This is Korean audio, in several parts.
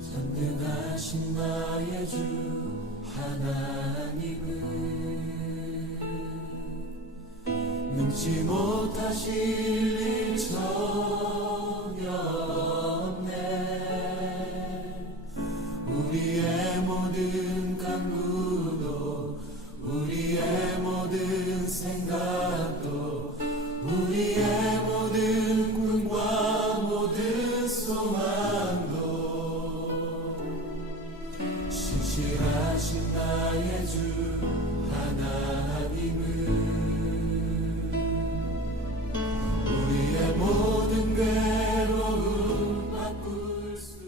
전능하신 나의 주 하나님은 능치 못하실 일 전혀 없네. 우리의 모든 간구도 우리의 모든 생각도 우리의 모든 꿈과 모든 소망도 신실하신 나의 주 하나님은 우리의 모든 괴로움 바꿀 수.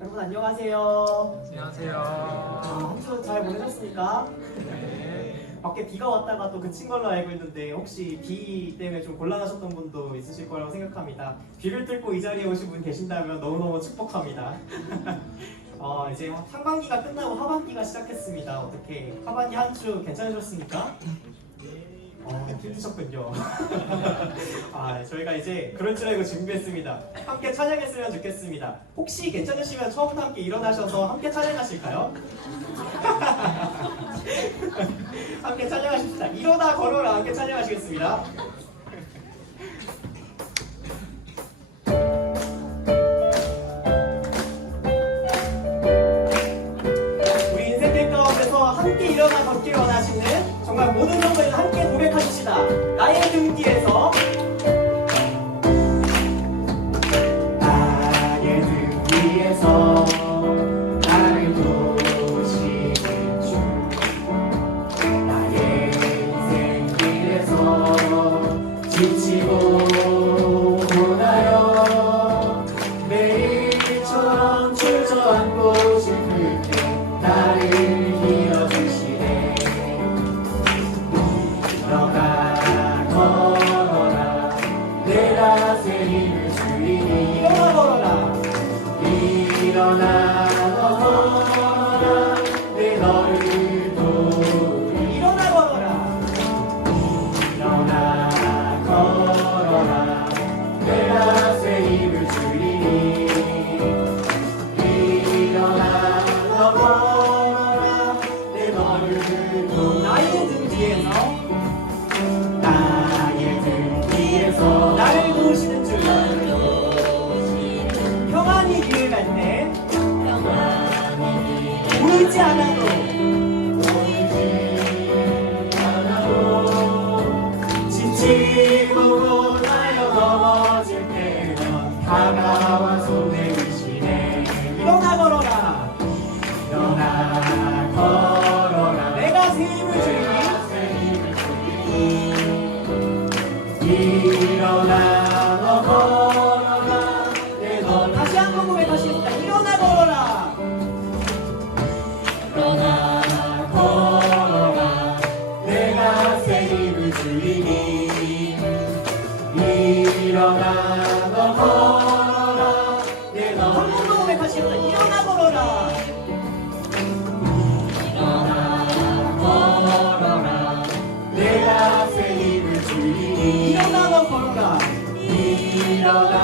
여러분 안녕하세요. 안녕하세요. 한 주 잘 보내셨습니까? 네. 밖에 비가 왔다가 또 그친 걸로 알고 있는데 혹시 비 때문에 좀 곤란하셨던 분도 있으실 거라고 생각합니다. 비를 뚫고 이 자리에 오신 분 계신다면 너무너무 축복합니다. 이제 상반기가 끝나고 하반기가 시작했습니다. 어떻게 하반기 한 주 괜찮으셨습니까? 힘드셨군요. 저희가 이제 그럴 줄 알고 준비했습니다. 함께 찬양했으면 좋겠습니다. 혹시 괜찮으시면 처음부터 함께 일어나셔서 함께 찬양하실까요? 함께 찬양하십시다. 일어나 걸어라 함께 찬양하시겠습니다. 우리 인생길 가운데서 함께 일어나 걷기를 원하시는 정말 모든 성도들 함께 고백하십시다. 나의 등 뒤에서 나의 등 뒤에서 나를 도우시는 주 나의 인생길에서 지치고 고나요 매일처럼 주저앉고 싶을 때 나를 밀어주시네. 일어나 걸어라 내가 새 힘을 주리니. 일어나 걸어라 일어나 걸어라 내 너를 도우리. 일어나 걸어라 일어나 걸어라 내가 새 힘을 주리니. 일어나 걸어라 내 너를 도우리. 나의 등 뒤에서 나의 등 뒤에서 나를 도우시는 주 평안히 길을 갈 때 보이지 않아도 지치고 고나여 넘어질 때면 다가와 손에 드시네. 일어나 걸어라 일어나 걸어라 내가 새 힘을 주리니. 일어나 걸어라 내 너. 다시 한번 고백하십니다. 일어나 걸어라 일어나 걸어라 내가 새 힘을 주리니. 일어나 걸어라 내 너. 한 번 더 고백하십니다. 일어나 걸어라 일어나 걸어라 내가 새 힘을 주리니. 일어나 걸어라 일어나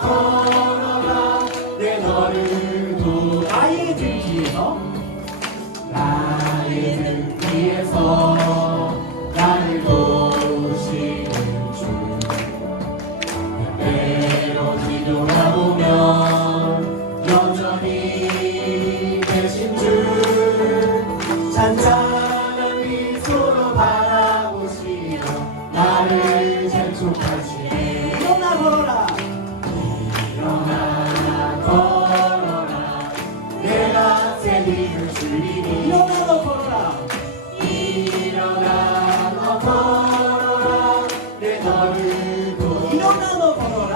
걸어라 내 너를 도. 나의 등 뒤에서 나의 등 뒤에서 나를 도우시는 주. 때로 뒤돌아보면 여전히 계신 주. 잔잔한 미소로 바라보시며 나를 재촉하시네. 일어나 걸어라 일어나 걸어라 내가 새 힘을 주리니. 일어나 걸어라 일어나 걸어라 내 너를 도. 일어나 걸어라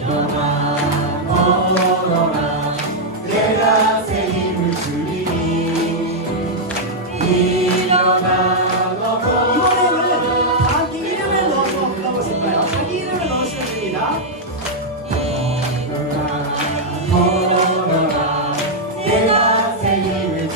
일어나 걸어라 내가 새 힘을 주리니. 일어나 걸어라. 이번에는 다 함께 이름을 넣어서 불러보실까요? 자기 이름을 넣으시면 됩니다. 걸어라 내가 새 힘을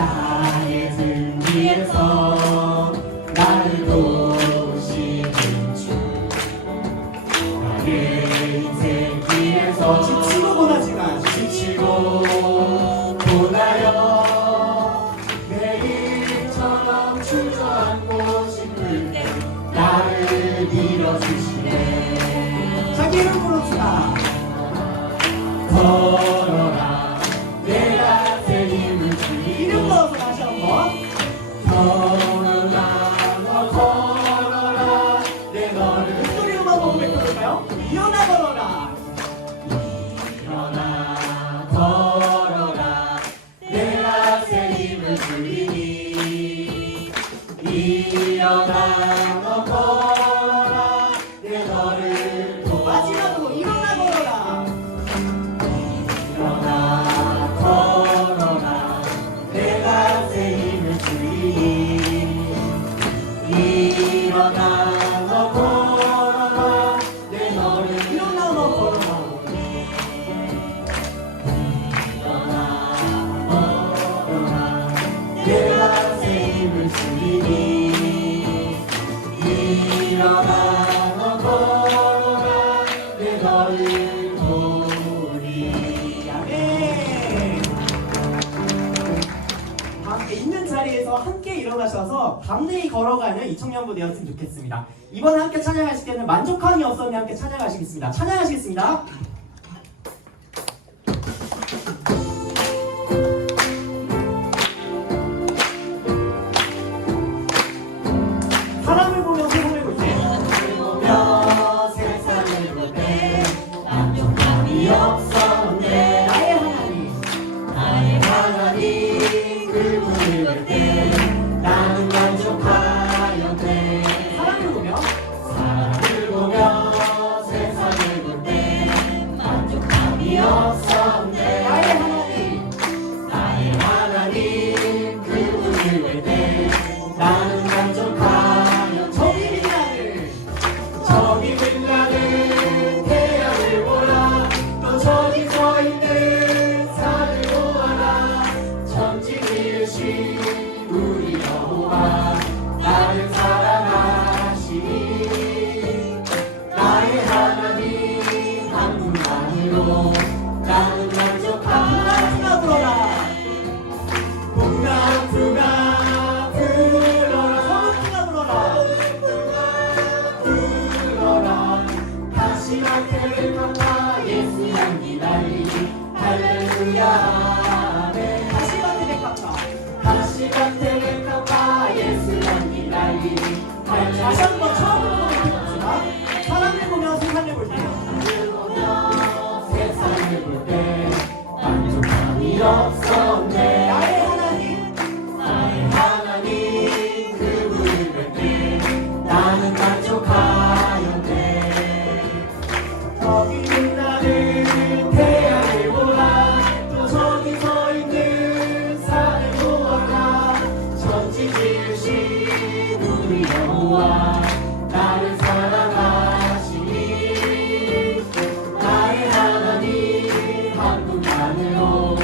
나의 등 위에서 나를 도우시는 주 나의 인생 길에서 지치고 고나지만 지치고 고나여 매일처럼 주저앉고 싶을 때 나를 밀어주시네 자기 이름 부릅시다. 걸어라 내가 새 힘을 이름 주리고 넣어서 다시 한번. 걸어라 너 걸어라 내 너를 목소리로만 한번 외쳐볼까요? 일어나 걸어라. 일어나 걸어라 내가 새 힘을 주리니 일어나 너 걸어라 내 너를 마지막으로 일어나 걸어라. 일어나 걸어라 내가 새 힘을 주리니 일어나 너 걸어라 내 너를 일어나 너 걸어라. 내가 새 힘을 주리니 일어나 너 걸어라 내 너를 도우리 아멘. 다 함께 있는 자리에서 함께 일어나셔서 밤내이 걸어가는 이 청년부 되었으면 좋겠습니다. 이번에 함께 찬양하실 때는 만족함이 없었네 함께 찬양하시겠습니다. 찬양하시겠습니다. 사람을 보며 세상을 볼 때 보며 세상을 볼 때 만족함이 없었네 나의 하나님 나의 하나님 그분을 볼 때 나는 만족하였네 사람을 보며 사람을 보며 세상을 볼 때 만족함이 없었네 나의 하나님 나의 하나님 그분을 볼 때 나는 만족하였네 저기 빛나는 저기 빛나는 태양을 보라 또 저기 서 있는 산을 보아라 천지 지으신 우리 여호와 나를 사랑하시니 나의 하나님 한 분만으로 나는 만족하였네 풍랑풍랑 불어라. 풍랑풍랑 불어라 서문풍랑 불어라. 불어라 다시 마태를 갚아 예수 향기 날리니 할렐루야 아멘 다시 마태를 갚아. 다시 마태를 갚아 예수 향기 날리니 다시 한번 할렐루야 처음으로 해봅시다. 사람을 보며 세상을 볼 때 세상을 볼 때 만족함이 없었네 나의 하나님 나의 하나님 그분을 볼 때 나는 만족하였네 저기 빛나는 태양을 보라 또 저기 서 있는 산을 보아라 천지 지으신 우리 여호와 나를 사랑하시니 나의 하나님 한 분만으로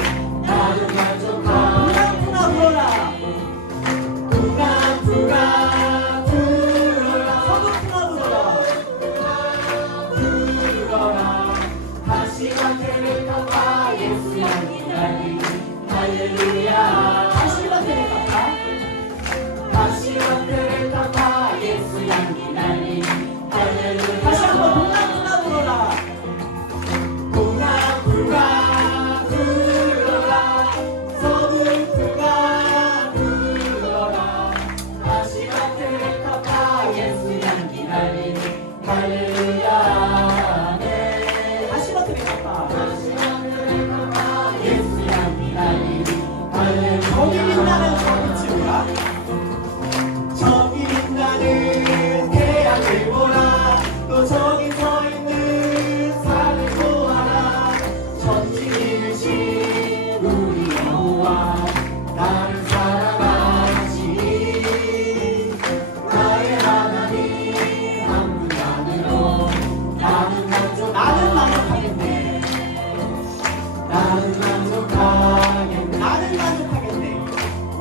나는 만족하였네 풍랑풍랑 불어라. 풍랑풍랑 불어라 서문풍랑 불어라. 불어라 다시 마태를 갚아 예수 향기 날리니 할렐루야 다시 마태를 갚아. 다시 마태를 갚아 예수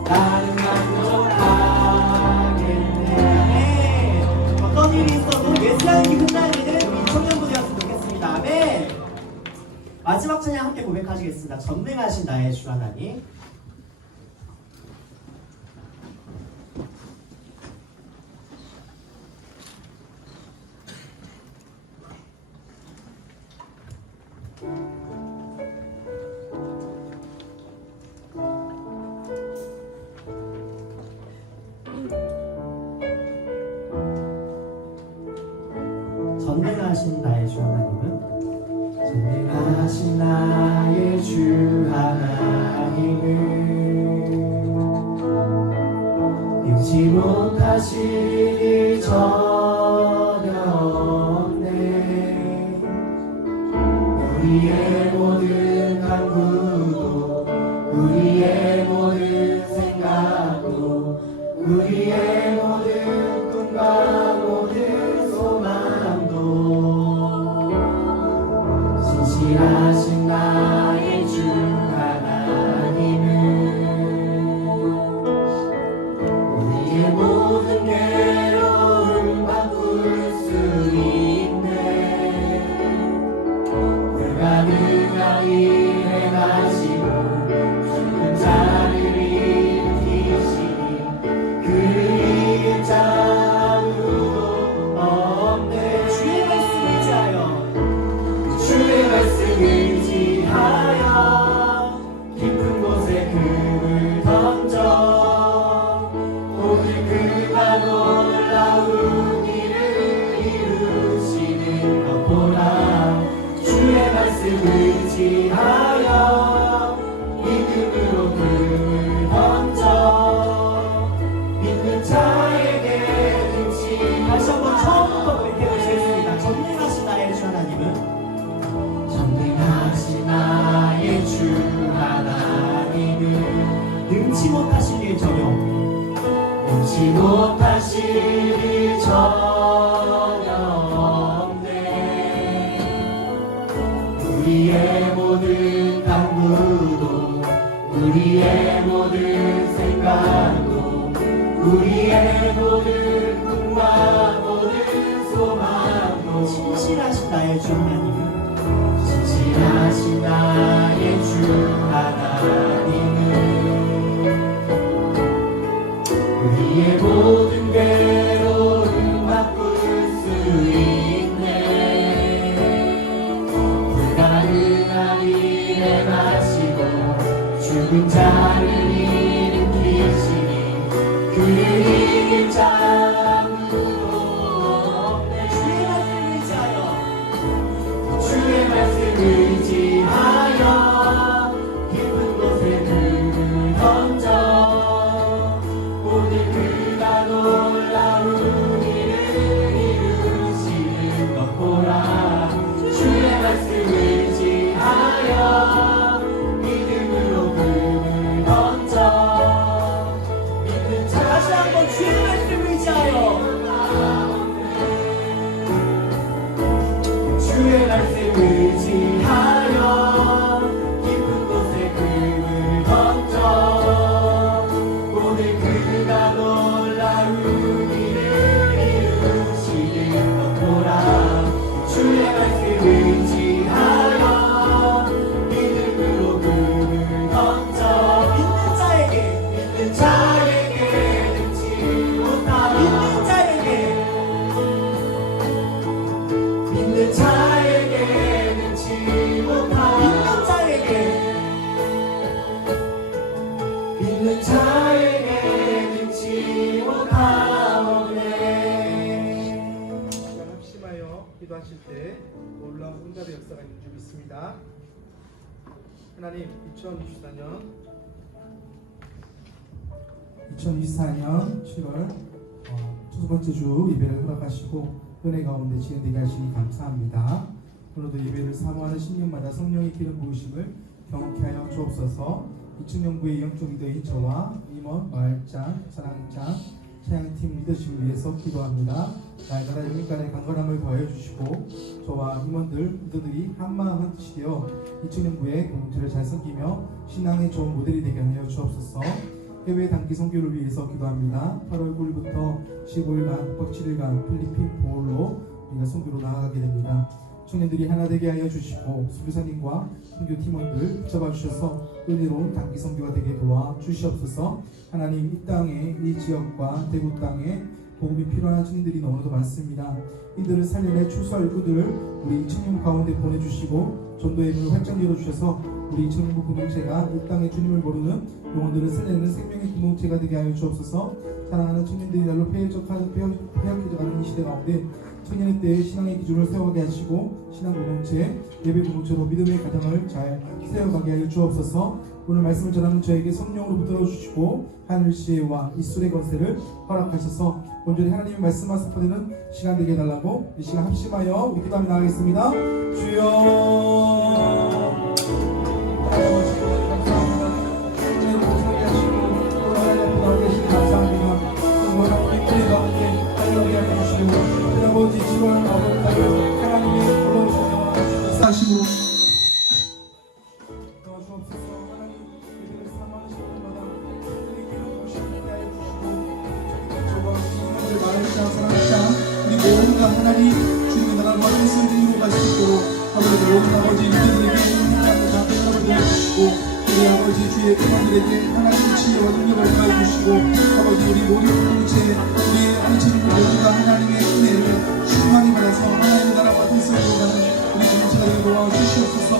나는 만족하겠네. 네. 어떤 일이 있어도 예스라는 기분 날리는 우리 청년부대였으면 좋겠습니다. 아멘. 마지막 찬양 함께 고백하시겠습니다. 전능하신 나의 주 하나님. 전능하신 나의 주 하나님은 전능하신 나의 주 하나님은 능치 못하실 일이 전혀 없네. 우리의 모든 간구도 우리의 모든 생각도 우리의 모든 꿈과 모든 소망도 신실하신 나의 주 하나님은 우리의 모든 괴로움 바꿀 수 있네. 불가능한 일 행하시고 죽은 자를 일으키시니 그를 이길 자 아무도 없네. 주의 말씀 의지하여 주의 말씀 의지하여 깊은 곳에 금을 던져 오늘 그가 놀라운 일을 이루시는 것 보라. 주의 말씀 의지하여 믿음으로 금을 던져 믿는 자에게 능치. 다시 한번 처음부터 고백해보시겠습니다. 전능하신 나의 주 하나님은 전능하신 나의 주 하나님은 능치 못하실 일 전혀 없네. 능치 못하실 일 전혀 없네. 우리의 모든 간구도 우리의 모든 생각도 우리의 모든 꿈과 모든 소망도 신실하신 나의 주 하나님은 신실하신 나의 주 하나님은 우리의 모든 괴로움 바꿀 수 있네. 불가능한 일에 마시고 죽은 자를 일으키시니 그를 이길 자 아무도 없네. 주의 말씀 의지하여 깊은 곳에 금을 던져 오늘 그가 놀라운 일을 이루시는 것 보라. 주의 말씀 의지하여 믿음으로 금을 던져 믿는 자. 다시 한번 주의 말씀 의지하여 주의 말씀 의지하여 깊은 곳에 금을 던져 오늘 그가 놀라운 일을 이루시는 것 보라. 주의 말씀 의지하여 믿음으로 금을 던져 믿는 자에게 능치 못한 믿는 자에게 능치 못한 믿는 자에게 능치 못하오네. 합심하여 기도하실 때 놀라운 응답의 역사가 있는 줄 믿습니다. 하나님, 2024년 7월 첫 번째 주 예배를 허락하시고 은혜 가운데 진행되게 하시니 감사합니다. 오늘도 예배를 사모하는 신년마다 성령의 기름 부으심을 경험케 하여 주옵소서. 2000년부의 영적 리더인 저와 임원, 마을장, 사랑장, 찬양팀 리더십을 위해서 기도합니다. 날마다 영육간의 강건함을 더하여 주시고 저와 임원들, 리더들이 한마음 한뜻이 되어 2000년부의 공동체를 잘 섬기며 신앙의 좋은 모델이 되게 하여 주옵소서. 해외 단기 선교를 위해서 기도합니다. 8월 9일부터 15일간 박 7일간 필리핀 보홀로 우리가 선교로 나아가게 됩니다. 청년들이 하나 되게 하여 주시고 선교사님과 선교 팀원들 붙잡아 주셔서 은혜로운 단기 선교가 되게 도와 주시옵소서. 하나님, 이 땅에 이 지역과 대구 땅에 복음이 필요한 청년들이 너무나도 많습니다. 이들을 살려낼 출소할 이들을 우리 청년 가운데 보내주시고 전도의 문을 활짝 열어주셔서 우리 청년부 공동체가 이 땅에 주님을 모르는 영혼들을 살려내는 생명의 공동체가 되게 하여 주옵소서. 사랑하는 청년들이 날로 폐역해져가는 이 시대 가운데 청년의 때에 신앙의 기준을 세워가게 하시고 신앙 공동체, 예배 공동체로 믿음의 가정을 잘 세워가게 하여 주옵소서. 오늘 말씀을 전하는 저에게 성령으로 붙들어 주시고 하늘 지혜와 이술의 권세를 허락하셔서 온전히 하나님의 말씀만 선포되는 시간 되게 해달라고 이 시간 합심하여 우리 기도하며 나가겠습니다. 주여, 감사합니다. 은혜로 보살게 하시고 또 하나님 앞에 나와 계시니 감사합니다. 또 하나님의 은혜 가운데 하나님께 하여 주시고 아버지 지원 어렵다고 하나님의 불러주시며 사심으로 도와주옵소서. 하나님, 예배를 사모하는 시간마다 우리 기름 부으시고 하여 주시고 저와 주님을 말자 사랑자 우리 모든 하나님 주님의 나라를 많은 것을 이루어 갈 수 있도록 아버지 모든 아버지 우리들에게 하나님 답변을 내려주시고 우리 아버지 주의 백성들에게 하나님 지혜와 능력을 더하여 주시고 아버지 우리 모든 공동체 우리 안치는 모두가 하나님의 은혜를 충만히 받아서 하나님의 나라와 뜻을 이루어가는 우리 공동체가 되게 도와주시옵소서.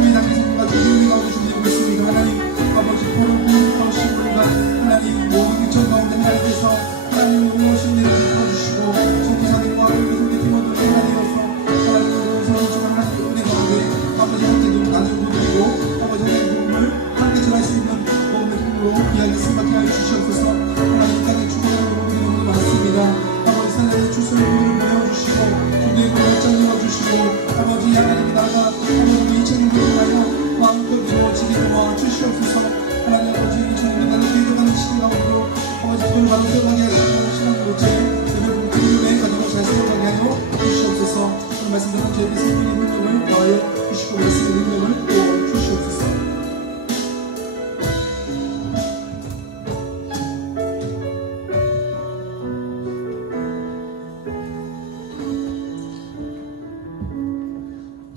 우리 단기 성도가 주님이 가고 준비되고 있습니다. 하나님 아버지 포를 부어주시고 15일간 하나님 모든 일정 가운데 하나님께서 하나님의 응하신 일을 베풀어주시고 성도사님과 우리 성도 팀원들을 하나님으로서 하나님의 응성을 하나님의 은혜 가운데 아버지 함께 나누어 드리고 아버지 하나님의 복음을 함께 전할 수 있는 복음의 힘으로 이야기 승박해 하여 주시옵소서. 하나님 이 땅에 죽어가는 분들이 너무 많습니다. 아버지 사나의 출소의 문을 열어주시고 주님의 문을 활짝 열어주시고 아버지 하나님의 나라가 아버지 2000년을 통하여 마음껏 이루어지게 도와주시옵소서. 하나님 아버지 2000년의 나를 기도하는 시대 가운데로 아버지 그걸 바로 세워가게 하시고 신앙 공동체 예배 공동체의 가정을 잘 세워가게 하여 주시옵소서. 오늘 말씀 듣는 저에게 생명의 능력을 더하여 주시고 말씀의 능력을 주시옵소서.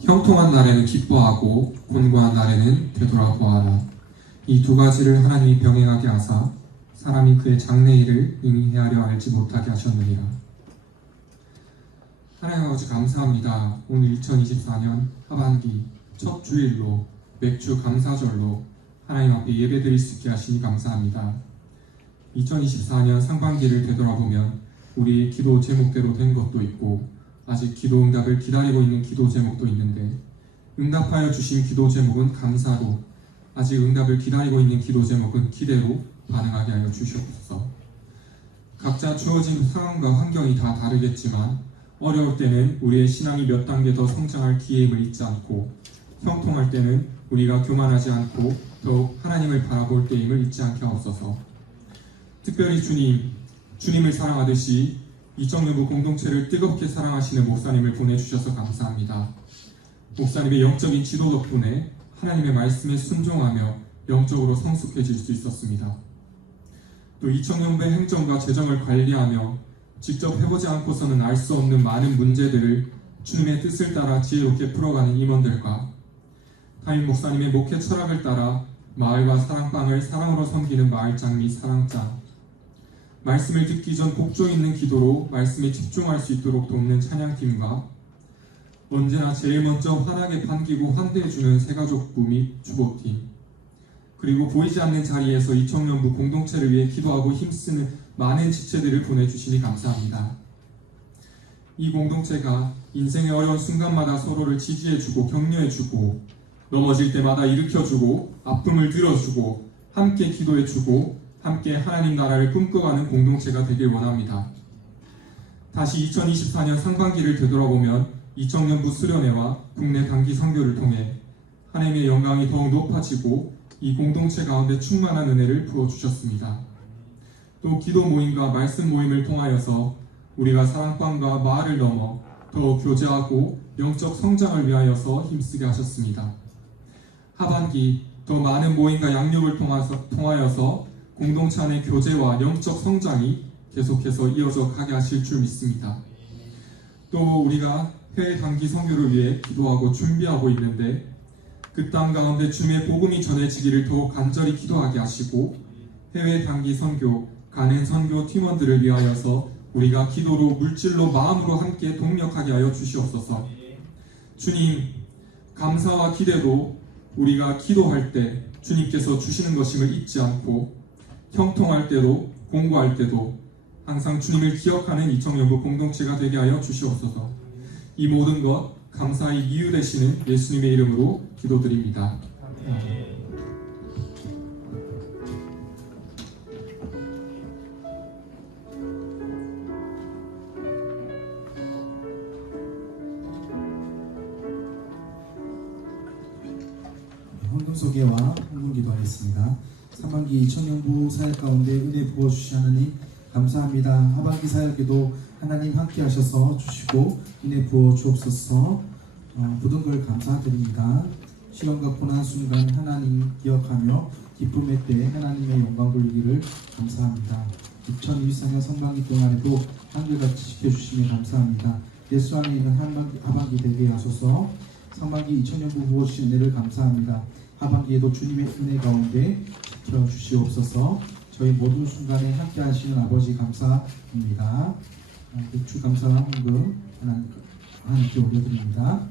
형통한 날에는 기뻐하고 곤고한 날에는 되돌아보아라. 이 두 가지를 하나님이 병행하게 하사 사람이 그의 장래일을 능히 헤아려 알지 못하게 하셨느니라. 하나님 아버지 감사합니다. 오늘 2024년 하반기 첫 주일로 맥주 감사절로 하나님 앞에 예배드릴 수 있게 하시니 감사합니다. 2024년 상반기를 되돌아보면 우리의 기도 제목대로 된 것도 있고 아직 기도 응답을 기다리고 있는 기도 제목도 있는데 응답하여 주신 기도 제목은 감사로 아직 응답을 기다리고 있는 기도 제목은 기대로 반응하게 하여 주시옵소서. 각자 주어진 상황과 환경이 다 다르겠지만 어려울 때는 우리의 신앙이 몇 단계 더 성장할 기회임을 잊지 않고 형통할 때는 우리가 교만하지 않고 더욱 하나님을 바라볼 때임을 잊지 않게 하옵소서. 특별히 주님을 사랑하듯이 이정여부 공동체를 뜨겁게 사랑하시는 목사님을 보내주셔서 감사합니다. 목사님의 영적인 지도 덕분에 하나님의 말씀에 순종하며 영적으로 성숙해질 수 있었습니다. 또 이청년부의 행정과 재정을 관리하며 직접 해보지 않고서는 알 수 없는 많은 문제들을 주님의 뜻을 따라 지혜롭게 풀어가는 임원들과 담임 목사님의 목회 철학을 따라 마을과 사랑방을 사랑으로 섬기는 마을장 및 사랑장, 말씀을 듣기 전 복종 있는 기도로 말씀에 집중할 수 있도록 돕는 찬양팀과 언제나 제일 먼저 환하게 반기고 환대해주는 새가족부 및 주보팀, 그리고 보이지 않는 자리에서 이청년부 공동체를 위해 기도하고 힘쓰는 많은 지체들을 보내주시니 감사합니다. 이 공동체가 인생의 어려운 순간마다 서로를 지지해주고 격려해주고 넘어질 때마다 일으켜주고 아픔을 들어주고 함께 기도해주고 함께 하나님 나라를 꿈꿔가는 공동체가 되길 원합니다. 다시 2024년 상반기를 되돌아보면 이청년부 수련회와 국내 단기 선교를 통해 하나님의 영광이 더욱 높아지고 이 공동체 가운데 충만한 은혜를 부어주셨습니다. 또 기도 모임과 말씀 모임을 통하여서 우리가 사랑방과 마을을 넘어 더 교제하고 영적 성장을 위하여서 힘쓰게 하셨습니다. 하반기 더 많은 모임과 양육을 통하여서 공동체 안의 교제와 영적 성장이 계속해서 이어져 가게 하실 줄 믿습니다. 또 우리가 해외 단기 선교를 위해 기도하고 준비하고 있는데 그 땅 가운데 주님의 복음이 전해지기를 더욱 간절히 기도하게 하시고 해외 단기 선교, 간행 선교 팀원들을 위하여서 우리가 기도로 물질로 마음으로 함께 동력하게 하여 주시옵소서. 주님, 감사와 기대도 우리가 기도할 때 주님께서 주시는 것임을 잊지 않고 형통할 때도 공부할 때도 항상 주님을 기억하는 이청년부 공동체가 되게 하여 주시옵소서. 이 모든 것 감사의 이유 되시는 예수님의 이름으로 기도드립니다. 헌금 소개와 헌금 기도하겠습니다. 상반기 이청년부 사역 가운데 은혜 부어주시 하나님 감사합니다. 하반기 사역에도 하나님 함께 하셔서 주시고 은혜 부어 주옵소서. 모든 걸 감사드립니다. 시련과 고난 순간 하나님 기억하며 기쁨의 때에 하나님의 영광 돌리기를 감사합니다. 2024년 상반기 동안에도 한결같이 지켜주시니 감사합니다. 예수 안에 있는 하반기 되게 하소서. 상반기 2000년부 부어주신 은혜를 감사합니다. 하반기에도 주님의 은혜 가운데 지켜주시옵소서. 저희 모든 순간에 함께 하시는 아버지 감사합니다. 주 감사와 헌금 하나님께 올려드립니다.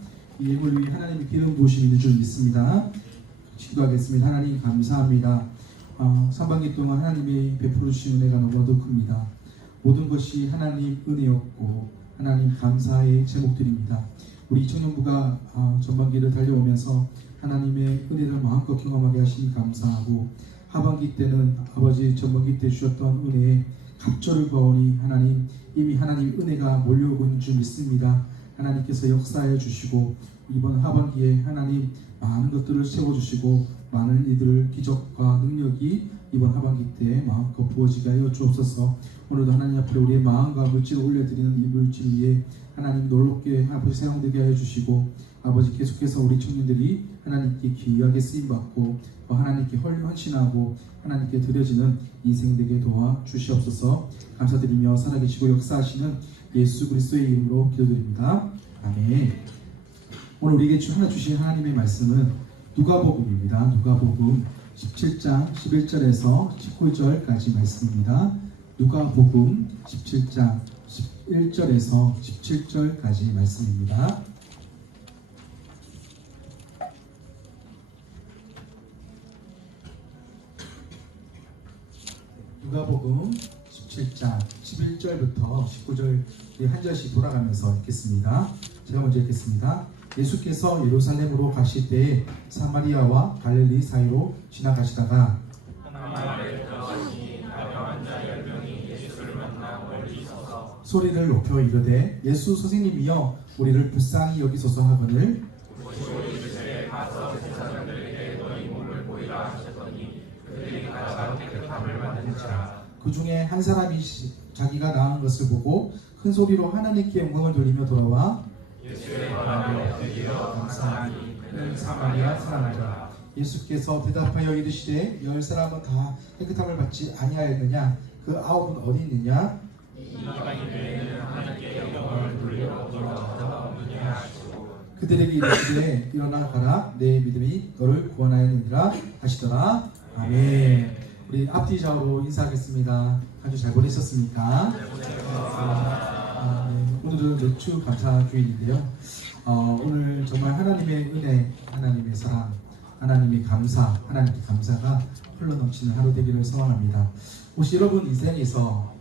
이 예물을 위해 하나님의 기름 부으심이 있는 줄 믿습니다. 기도하겠습니다. 하나님 감사합니다. 상반기 동안 하나님이 베풀어 주신 은혜가 너무나도 큽니다. 모든 것이 하나님 은혜였고 하나님 감사의 제목들입니다. 우리 이청년부가 전반기를 달려오면서 하나님의 은혜를 마음껏 경험하게 하시니 감사하고 하반기 때는 아버지 전반기 때 주셨던 은혜에 갑절을 거오니 하나님 이미 하나님 은혜가 몰려오고 있는 줄 믿습니다. 하나님께서 역사해 주시고 이번 하반기에 하나님 많은 것들을 세워주시고 많은 이들을 기적과 능력이 이번 하반기 때 마음껏 부어지게 하여 주옵소서. 오늘도 하나님 앞에 우리의 마음과 물질을 올려드리는 이 물질 위에 하나님 놀랍게 아버지 사용되게 하여 주시고 아버지 계속해서 우리 청년들이 하나님께 귀하게 쓰임받고 하나님께 헌신하고 하나님께 드려지는 인생 되게 도와 주시옵소서. 감사드리며 살아계시고 역사하시는 예수 그리스도의 이름으로 기도드립니다. 아멘. 오늘 우리에게 하나 주신 하나님의 말씀은 누가복음입니다. 누가복음 17장 11절에서 19절까지 말씀입니다. 누가복음 17장 11절에서 17절까지 말씀입니다. 누가복음 17장 11절부터 19절 한 절씩 돌아가면서 읽겠습니다. 제가 먼저 읽겠습니다. 예수께서 예루살렘으로 가실 때에 사마리아와 갈릴리 사이로 지나가시다가 소리를 높여 이르되 예수 선생님이여 우리를 불쌍히 여기소서 하거늘 그 중에 한 사람이 자기가 나은 것을 보고 큰 소리로 하나님께 영광을 돌리며 돌아와 예수의 말하며 감사하니 그는 사마리아 사람이라. 예수께서 대답하여 이르시되 10사람은 다 깨끗함을 받지 아니하였느냐? 그 9은 어디 있느냐? 이방인 외에는 하나님께 영광을 돌리러 돌아와서 없느냐 하시고 그들에게 이르시되 일어나 가라 내 믿음이 너를 구원하였느니라 하시더라. 아멘. 우리 앞뒤 좌우로 인사하겠습니다. 한 주 잘 보내셨습니까? 네. 오늘은 매주 감사 주일인데요. 오늘 정말 하나님의 은혜, 하나님의 사랑, 하나님의 감사, 하나님의 감사가 흘러 넘치는 하루 되기를 소원합니다. 혹시 여러분 인생에서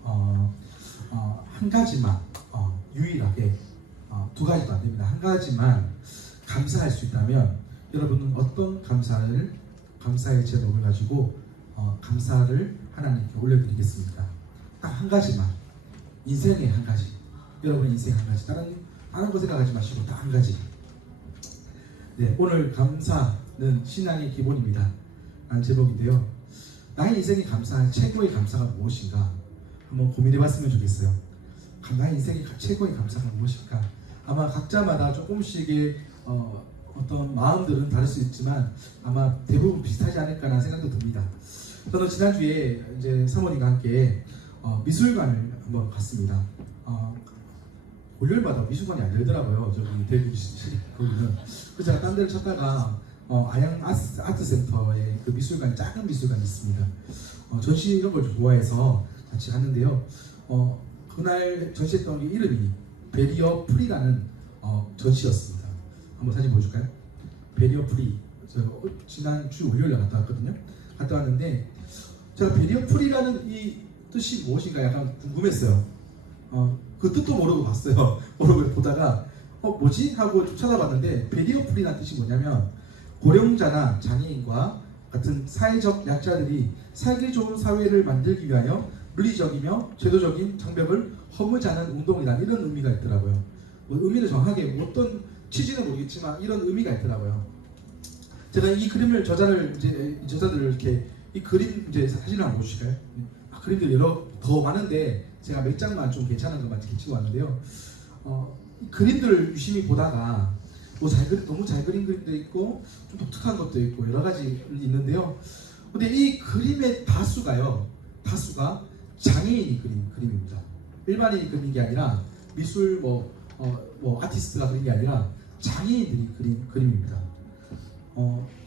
한 가지만 유일하게 두 가지도 안 됩니다. 한 가지만 감사할 수 있다면 여러분은 어떤 감사의 제목을 가지고 감사를 하나님께 올려드리겠습니다. 딱 한 가지만, 인생의 한 가지, 여러분 인생 한 가지, 다른 거 생각하지 마시고 딱 한 가지. 네, 오늘 감사는 신앙의 기본입니다 라는 제목인데요. 나의 인생에 감사할 최고의 감사가 무엇인가 한번 고민해봤으면 좋겠어요. 나의 인생의 최고의 감사가 무엇일까? 아마 각자마다 조금씩의 어떤 마음들은 다를 수 있지만 아마 대부분 비슷하지 않을까라는 생각도 듭니다. 저는 지난주에 이제 사모님과 함께 미술관을 한번 갔습니다. 월요일마다 미술관이 안 열더라고요. 저기 대구 거기는. 그래서 제가 딴 데를 찾다가 아양 아트센터에 그 미술관, 작은 미술관이 있습니다. 전시 이런 걸 좀 좋아해서 같이 갔는데요. 그날 전시했던 게 이름이 베리어 프리라는 전시였습니다. 한번 사진 보여줄까요? 베리어 프리. 제가 지난주 월요일에 갔다 왔거든요. 갔다 왔는데 제가 베리어 프리라는 이 뜻이 무엇인가 약간 궁금했어요. 그 뜻도 모르고 봤어요. 모르고 보다가 뭐지? 하고 좀 찾아봤는데 베리어 프리라는 뜻이 뭐냐면 고령자나 장애인과 같은 사회적 약자들이 살기 좋은 사회를 만들기 위하여 물리적이며 제도적인 장벽을 허무지 않은 운동이라는 이런 의미가 있더라고요. 의미를 정확하게 어떤 취지는 모르겠지만 이런 의미가 있더라고요. 제가 이 그림을 저자들을 이렇게 이 그림 이제 사진을 한번 보실까요? 그림들 여러 더 많은데 제가 몇 장만 좀 괜찮은 것만 이렇게 찍어 왔는데요. 이 그림들을 유심히 보다가 너무 잘 그린 그림도 있고 좀 독특한 것도 있고 여러 가지 있는데요. 근데 이 그림의 다수가 장애인이 그린 그림입니다. 일반인이 그린 게 아니라 미술 아티스트가 그린 게 아니라 장애인들이 그린 그림입니다.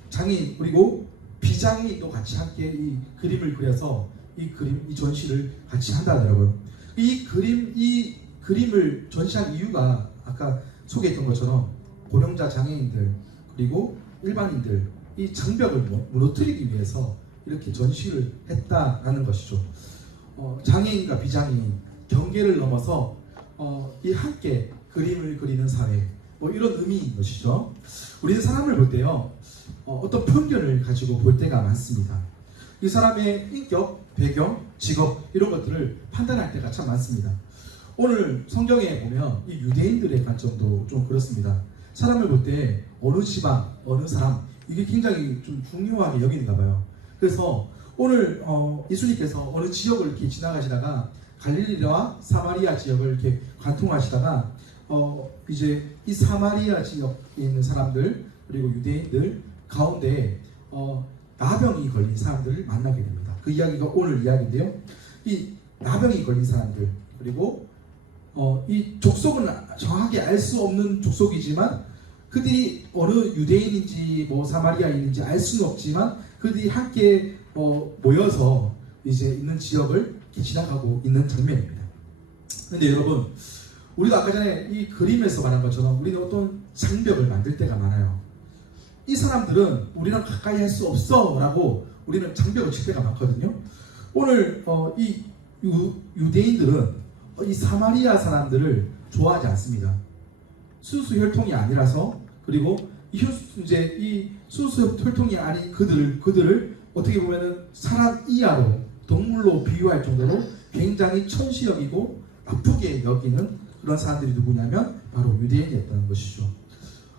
장애인 그리고 비장애인도 같이 함께 이 그림을 그려서 이 전시를 같이 한다더라고요. 이 그림을 전시한 이유가 아까 소개했던 것처럼 고령자 장애인들 그리고 일반인들 이 장벽을 무너뜨리기 위해서 이렇게 전시를 했다라는 것이죠. 장애인과 비장애인 경계를 넘어서 이 함께 그림을 그리는 사회 이런 의미인 것이죠. 우리는 사람을 볼 때요 어떤 편견을 가지고 볼 때가 많습니다. 이 사람의 인격, 배경, 직업 이런 것들을 판단할 때가 참 많습니다. 오늘 성경에 보면 이 유대인들의 관점도 좀 그렇습니다. 사람을 볼 때 어느 지방, 어느 사람 이게 굉장히 좀 중요하게 여기는가 봐요. 그래서 오늘 예수님께서 어느 지역을 이렇게 지나가시다가 갈릴리와 사마리아 지역을 이렇게 관통하시다가 이제 이 사마리아 지역에 있는 사람들 그리고 유대인들 가운데 나병이 걸린 사람들을 만나게 됩니다. 그 이야기가 오늘 이야기인데요. 이 나병이 걸린 사람들 그리고 이 족속은 정확하게 알 수 없는 족속이지만 그들이 어느 유대인인지 사마리아인인지 알 수는 없지만 그들이 함께 모여서 이제 있는 지역을 이렇게 지나가고 있는 장면입니다. 그런데 여러분 우리도 아까 전에 이 그림에서 말한 것처럼 우리는 어떤 장벽을 만들 때가 많아요. 이 사람들은 우리랑 가까이 할 수 없어 라고 우리는 장벽을 칠 때가 많거든요. 오늘 이 유대인들은 이 사마리아 사람들을 좋아하지 않습니다. 순수 혈통이 아니라서 그리고 이 순수 혈통이 아닌 그들을 어떻게 보면은 사람 이하로 동물로 비유할 정도로 굉장히 천시 여기고 나쁘게 여기는 그런 사람들이 누구냐면 바로 유대인이었다는 것이죠.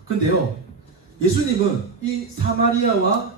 근데요 예수님은 이 사마리아와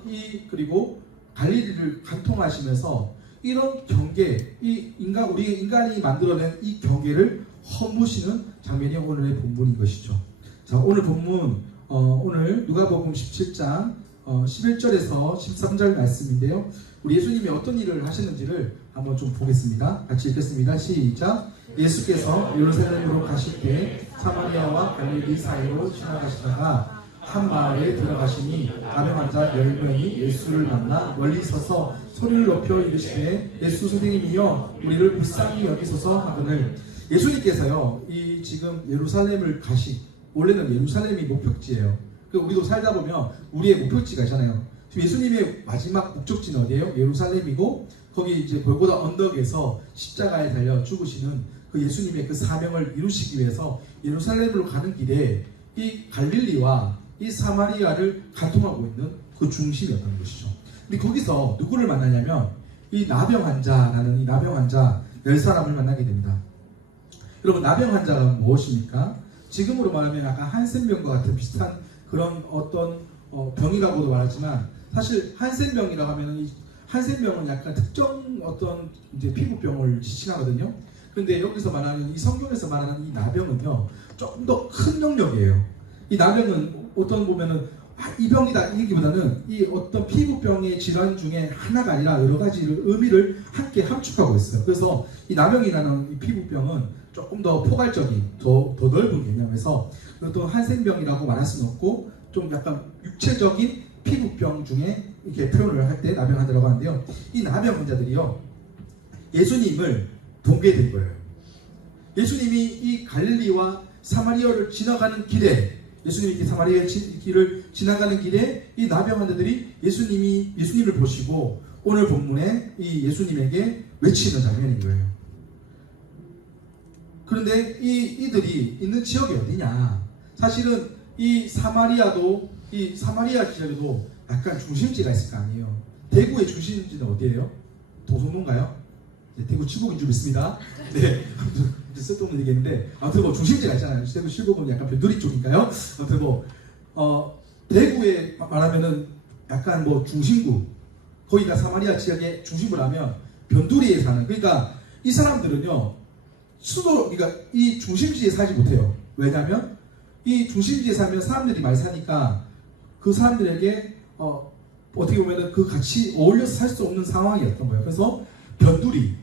그리고 갈릴리를 관통하시면서 이런 경계, 우리 인간이 만들어낸 이 경계를 허무시는 장면이 오늘의 본문인 것이죠. 자, 오늘 본문, 오늘 누가복음 17장 11절에서 13절 말씀인데요. 우리 예수님이 어떤 일을 하셨는지를 한번 좀 보겠습니다. 같이 읽겠습니다. 시작. 예수께서 예루살렘으로 가실 때 사마리아와 갈릴리 사이로 지나가시다가 한 마을에 들어가시니 나병 환자 10명이 예수를 만나 멀리 서서 소리를 높여 이르시되 예수 선생님이여 우리를 불쌍히 여기소서 하거늘 예수님께서요 지금 예루살렘을 원래는 예루살렘이 목적지예요. 우리도 살다 보면 우리의 목적지가 있잖아요. 지금 예수님의 마지막 목적지는 어디예요? 예루살렘이고 거기 이제 골고다 언덕에서 십자가에 달려 죽으시는 그 예수님의 그 사명을 이루시기 위해서 예루살렘으로 가는 길에 이 갈릴리와 이 사마리아를 관통하고 있는 그 중심이었던 것이죠. 근데 거기서 누구를 만나냐면 이 나병 환자라는 이 나병 환자 10사람을 만나게 됩니다. 여러분 나병 환자가 무엇입니까? 지금으로 말하면 약간 한센병과 같은 비슷한 그런 어떤 병이라고도 말하지만 사실 한센병이라고 하면 이 한센병은 약간 특정 어떤 이제 피부병을 지칭하거든요. 그런데 여기서 말하는 이 성경에서 말하는 이 나병은요 조금 더 큰 영역이에요. 이 나병은 어떤 보면은 이 병이다 이기보다는 이 어떤 피부병의 질환 중에 하나가 아니라 여러 가지 의미를 함께 함축하고 있어요. 그래서 이 나병이라는 이 피부병은 조금 더 포괄적인, 더 넓은 개념에서 또 한센병이라고 말할 수는 없고 좀 약간 육체적인 피부병 중에 이렇게 표현을 할 때 나병 환자라고 하는데요. 이 나병 환자들이요, 예수님을 동괴된 거예요. 예수님이 이 갈릴리와 사마리아를 지나가는 길에, 예수님이 사마리아 길을 지나가는 길에 이 나병 환자들이 예수님을 보시고 오늘 본문에 이 예수님에게 외치는 장면인 거예요. 그런데 이들이 있는 지역이 어디냐? 사실은 이 사마리아 지역에도 약간 중심지가 있을 거 아니에요. 대구의 중심지는 어디예요? 도성문가요? 네, 대구 칠곡인 줄 믿습니다. 네, 쓸데없는 얘기했는데 아무튼 뭐 중심지가 있잖아요. 대구 칠곡은 약간 변두리 쪽인가요? 아무튼 뭐 대구에 말하면은 약간 뭐 중심구, 거기가 사마리아 지역의 중심부를 하면 변두리에 사는, 그러니까 이 사람들은요 그러니까 이 중심지에 살지 못해요. 왜냐하면 이 중심지에 살면 사람들이 많이 사니까 그 사람들에게 어떻게 보면은 그 같이 어울려서 살 수 없는 상황이었던 거예요. 그래서 변두리,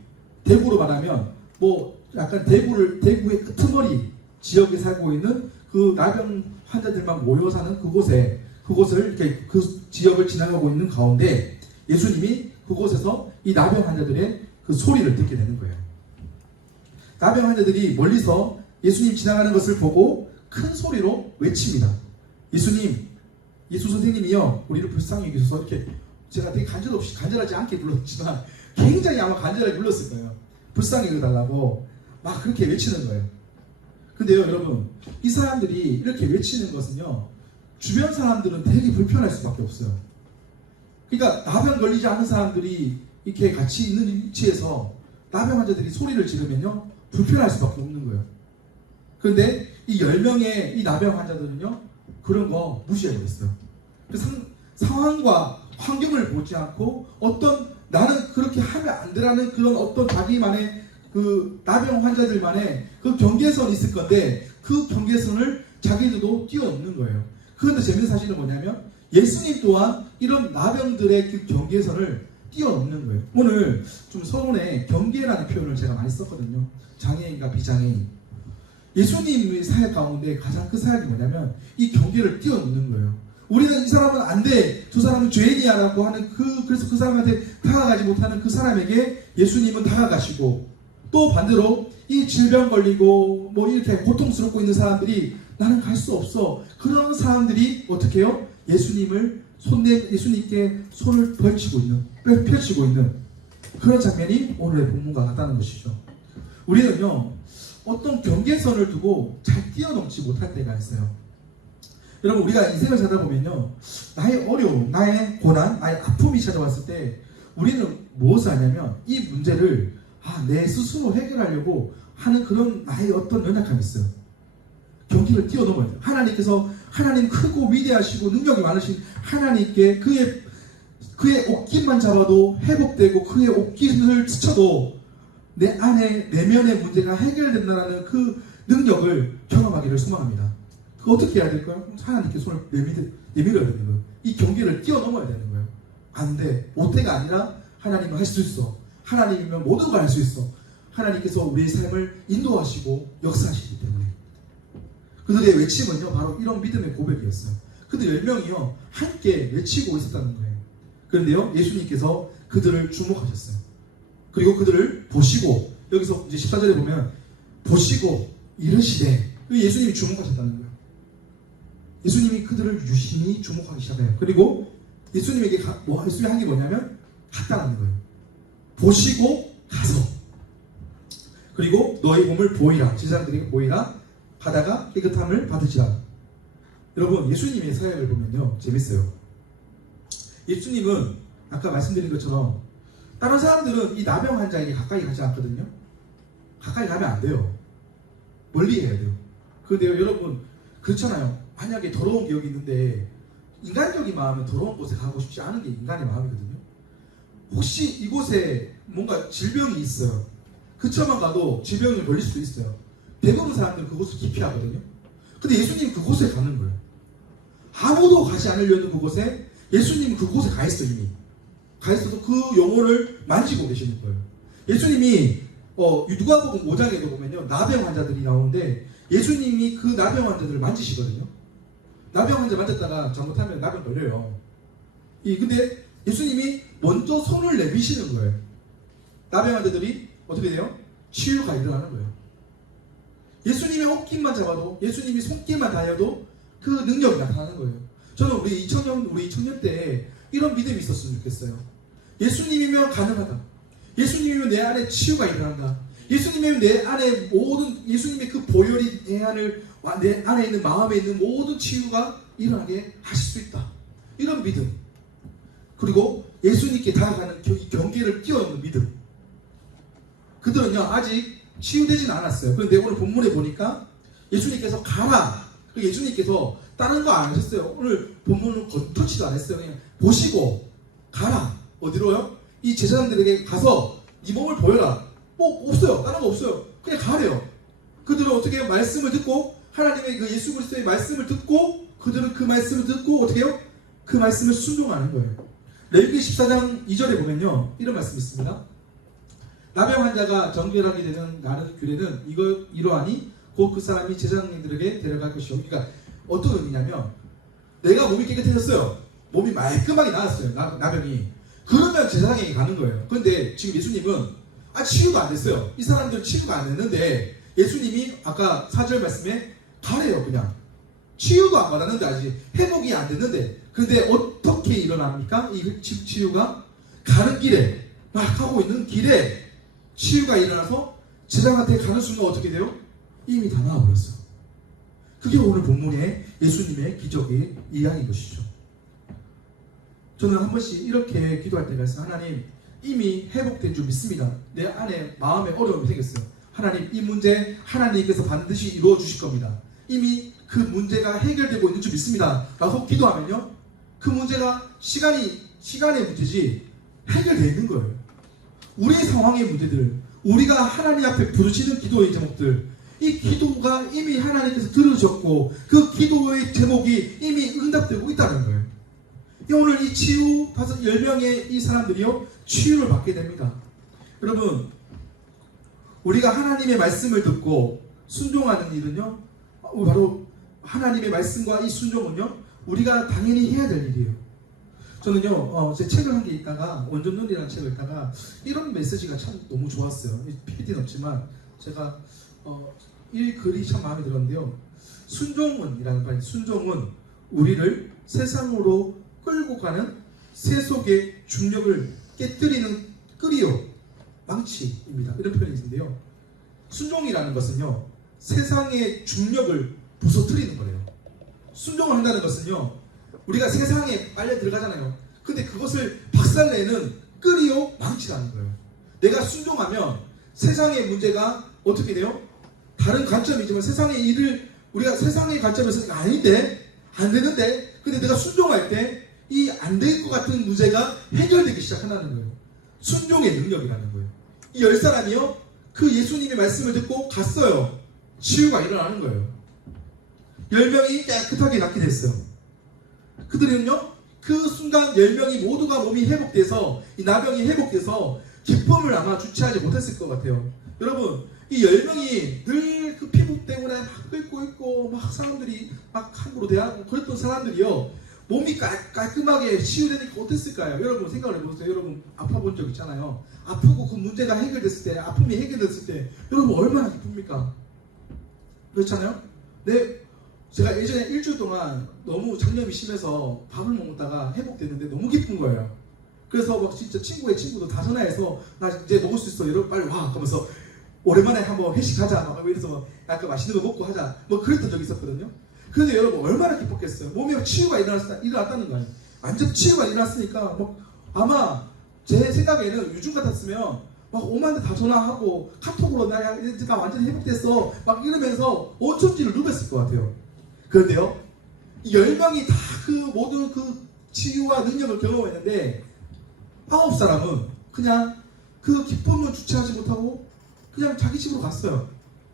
대구로 말하면 뭐 약간 대구의 끄트머리 지역에 살고 있는 그 나병 환자들만 모여 사는 그곳을 이렇게 그 지역을 지나가고 있는 가운데 예수님이 그곳에서 이 나병 환자들의 그 소리를 듣게 되는 거예요. 나병 환자들이 멀리서 예수님 지나가는 것을 보고 큰 소리로 외칩니다. 예수 선생님이요, 우리를 불쌍히 여기셔서 이렇게, 제가 되게 간절하지 않게 불렀지만 굉장히 아마 간절하게 불렀을 거예요. 불쌍히 여겨달라고 막 그렇게 외치는 거예요. 근데요 여러분, 이 사람들이 이렇게 외치는 것은요, 주변 사람들은 되게 불편할 수밖에 없어요. 그러니까 나병 걸리지 않은 사람들이 이렇게 같이 있는 위치에서 나병 환자들이 소리를 지르면요 불편할 수밖에 없는 거예요. 그런데 이 10명의 이 나병 환자들은요 그런 거 무시하고 있어요. 그 상황과 환경을 보지 않고 나는 그렇게 하면 안 되라는 그런 어떤 자기만의 그 나병 환자들만의 그 경계선이 있을 건데 그 경계선을 자기들도 뛰어넘는 거예요. 그런데 재밌는 사실은 뭐냐면 예수님 또한 이런 나병들의 그 경계선을 뛰어넘는 거예요. 오늘 좀 서론에 경계라는 표현을 제가 많이 썼거든요. 장애인과 비장애인. 예수님의 사역 가운데 가장 큰 사역이 뭐냐면 이 경계를 뛰어넘는 거예요. 우리는 이 사람은 안 돼, 저 사람은 죄인이야 라고 하는 그래서 그 사람한테 다가가지 못하는 그 사람에게 예수님은 다가가시고, 또 반대로 이 질병 걸리고 뭐 이렇게 고통스럽고 있는 사람들이 나는 갈 수 없어, 그런 사람들이 어떻게 해요? 예수님께 손을 펼치고 있는 그런 장면이 오늘의 본문과 같다는 것이죠. 우리는요 어떤 경계선을 두고 잘 뛰어넘지 못할 때가 있어요. 여러분, 우리가 인생을 살다 보면요, 나의 어려움, 나의 고난, 나의 아픔이 찾아왔을 때 우리는 무엇을 하냐면 이 문제를 내 스스로 해결하려고 하는 그런 나의 어떤 연약함이 있어요. 경계를 뛰어넘어야 돼요. 하나님 크고 위대하시고 능력이 많으신 하나님께 그의 옷깃만 잡아도 회복되고 그의 옷깃을 스쳐도 내 안에 내면의 문제가 해결된다는 그 능력을 경험하기를 소망합니다. 그 어떻게 해야 될까요? 하나님께 손을 내밀어야 되는 거예요. 이 경계를 뛰어넘어야 되는 거예요. 안 돼, 못해가 아니라 하나님은 할 수 있어. 하나님이면 모든 걸 할 수 있어. 하나님께서 우리의 삶을 인도하시고 역사하시기 때문에. 그들의 외침은요 바로 이런 믿음의 고백이었어요. 그들 10명이요 함께 외치고 있었다는 거예요. 그런데요 예수님께서 그들을 주목하셨어요. 그리고 그들을 보시고, 여기서 이제 14절에 보면 보시고 이르시되, 예수님이 주목하셨다는 거예요. 예수님이 그들을 유심히 주목하기 시작해요. 그리고 예수님에게 예수님이 한 게 뭐냐면 갔다라는 거예요. 보시고 가서, 그리고 너희 몸을 보이라, 제사장들에게 보이라, 가다가 깨끗함을 받으시라. 여러분, 예수님의 사역을 보면요 재밌어요. 예수님은 아까 말씀드린 것처럼 다른 사람들은 이 나병 환자에게 가까이 가지 않거든요. 가까이 가면 안 돼요. 멀리 해야 돼요. 그런데요 여러분, 그렇잖아요. 만약에 더러운 기억이 있는데 인간적인 마음은 더러운 곳에 가고 싶지 않은 게 인간의 마음이거든요. 혹시 이곳에 뭔가 질병이 있어요. 그쳐만 가도 질병이 걸릴 수도 있어요. 대부분 사람들은 그곳을 기피하거든요. 근데 예수님 그곳에 가는 거예요. 아무도 가지 않으려는 그곳에 예수님은 그곳에 가 있어요. 이미 가 있어서 그 영혼을 만지고 계시는 거예요. 예수님이 누가복음 5장에도 보면요, 나병 환자들이 나오는데 예수님이 그 나병 환자들을 만지시거든요. 나병 환자 만졌다가 잘못하면 나병 걸려요. 근데 예수님이 먼저 손을 내미시는 거예요. 나병 환자들이 어떻게 돼요? 치유가 일어나는 거예요. 예수님의 옷깃만 잡아도, 예수님이 손길만 닿아도 그 능력이 나타나는 거예요. 저는 우리 청년 때 이런 믿음이 있었으면 좋겠어요. 예수님이면 가능하다. 예수님이면 내 안에 치유가 일어난다. 예수님이면 내 안에 모든, 예수님의 그 보혈이 내 안에 있는, 마음에 있는 모든 치유가 일어나게 하실 수 있다. 이런 믿음. 그리고 예수님께 다가가는 경계를 뛰어넘는 믿음. 그들은요, 아직 치유되진 않았어요. 그런데 오늘 본문에 보니까 예수님께서 가라. 예수님께서 다른 거 안 하셨어요. 오늘 본문은 겉tou치도 안 했어요. 그냥 보시고 가라. 어디로요? 이 제사장들에게 가서 네 몸을 보여라. 없어요. 다른 거 없어요. 그냥 가래요. 그들은 어떻게 해요? 말씀을 듣고, 하나님의 그 예수 그리스도의 말씀을 듣고, 그들은 그 말씀을 듣고 어떻게 해요? 그 말씀을 순종하는 거예요. 레위기 14장 2절에 보면요, 이런 말씀이 있습니다. 나병 환자가 정결하게 되는 나는 규례는 이러하니 곧 그 사람이 제사장님들에게 데려갈 것이요. 그러니까 어떤 의미냐면, 내가 몸이 깨끗해졌어요. 몸이 말끔하게 나았어요. 나병이. 그러면 제사장에게 가는 거예요. 그런데 지금 예수님은 치유가 안 됐어요. 이 사람들은 치유가 안 됐는데 예수님이 아까 4절 말씀에 가래요. 그냥 치유도 안 받았는데, 아직 회복이 안 됐는데. 근데 어떻게 일어납니까? 이 치유가 가는 길에, 막 하고 있는 길에 치유가 일어나서 제사장한테 가는 순간 어떻게 돼요? 이미 다 나와버렸어. 그게 오늘 본문의 예수님의 기적의 이야기인 것이죠. 저는 한 번씩 이렇게 기도할 때가 있어요. 하나님, 이미 회복된 줄 믿습니다. 내 안에 마음에 어려움이 생겼어요. 하나님, 이 문제 하나님께서 반드시 이루어 주실 겁니다. 이미 그 문제가 해결되고 있는 줄 믿습니다. 라고 기도하면요, 그 문제가 시간의 문제지 해결되어 있는 거예요. 우리의 상황의 문제들, 우리가 하나님 앞에 부르시는 기도의 제목들, 이 기도가 이미 하나님께서 들으셨고 그 기도의 제목이 이미 응답되고 있다는 거예요. 오늘 이 치유 10명의 이 사람들이요, 치유를 받게 됩니다. 여러분, 우리가 하나님의 말씀을 듣고 순종하는 일은요, 바로 하나님의 말씀과 이 순종은요, 우리가 당연히 해야 될 일이에요. 저는요, 제 책을 한 개 읽다가, 원전론이라는 책을 읽다가 이런 메시지가 참 너무 좋았어요. PPT는 없지만 제가 이 글이 참 마음에 들었는데요. 순종은 우리를 세상으로 끌고 가는 세속의 중력을 깨뜨리는 끄리오, 망치입니다. 이런 표현이 있는데요. 순종이라는 것은요, 세상의 중력을 부서뜨리는 거래요. 순종을 한다는 것은요, 우리가 세상에 빨려 들어가잖아요. 근데 그것을 박살내는 끄리오, 망치라는 거예요. 내가 순종하면 세상의 문제가 어떻게 돼요? 다른 관점이지만 세상의 일을 우리가 세상의 관점에서 아닌데, 안 되는데, 근데 내가 순종할 때 이 안 될 것 같은 문제가 해결되기 시작한다는 거예요. 순종의 능력이라는 거예요. 이 10사람이요, 그 예수님의 말씀을 듣고 갔어요. 치유가 일어나는 거예요. 10명이 깨끗하게 낫게 됐어요. 그들은요, 그 순간 10명이 모두가 몸이 회복돼서, 이 나병이 회복돼서 기쁨을 아마 주체하지 못했을 것 같아요. 여러분, 이 10명이 늘 그 피부 때문에 막 끓고 있고, 막 사람들이 막 함부로 대하고 그랬던 사람들이요, 몸이 깔끔하게 치유되니까 어땠을까요? 여러분 생각을 해보세요. 여러분 아파 본 적 있잖아요. 아프고 그 문제가 해결됐을 때, 아픔이 해결됐을 때 여러분 얼마나 기쁩니까? 그렇잖아요? 네, 제가 예전에 일주일 동안 너무 장염이 심해서 밥을 먹다가 회복됐는데 너무 기쁜 거예요. 그래서 막 진짜 친구도 다 전화해서 나 이제 먹을 수 있어, 여러분 빨리 와 하면서 오랜만에 한번 회식하자 막 이래서 약간 맛있는 거 먹고 하자 뭐 그랬던 적이 있었거든요. 그런데 여러분 얼마나 기뻤겠어요. 몸에 치유가 일어났다는 거 아니에요. 완전 치유가 일어났으니까 막 아마 제 생각에는 요즘 같았으면 막 오만데 다 전화하고 카톡으로 나 완전 회복됐어 막 이러면서 온천지를 누볐을 것 같아요. 그런데요, 이 10명이 다 그 모든 그 치유와 능력을 경험했는데 9사람은 그냥 그 기쁨을 주체하지 못하고 그냥 자기 집으로 갔어요.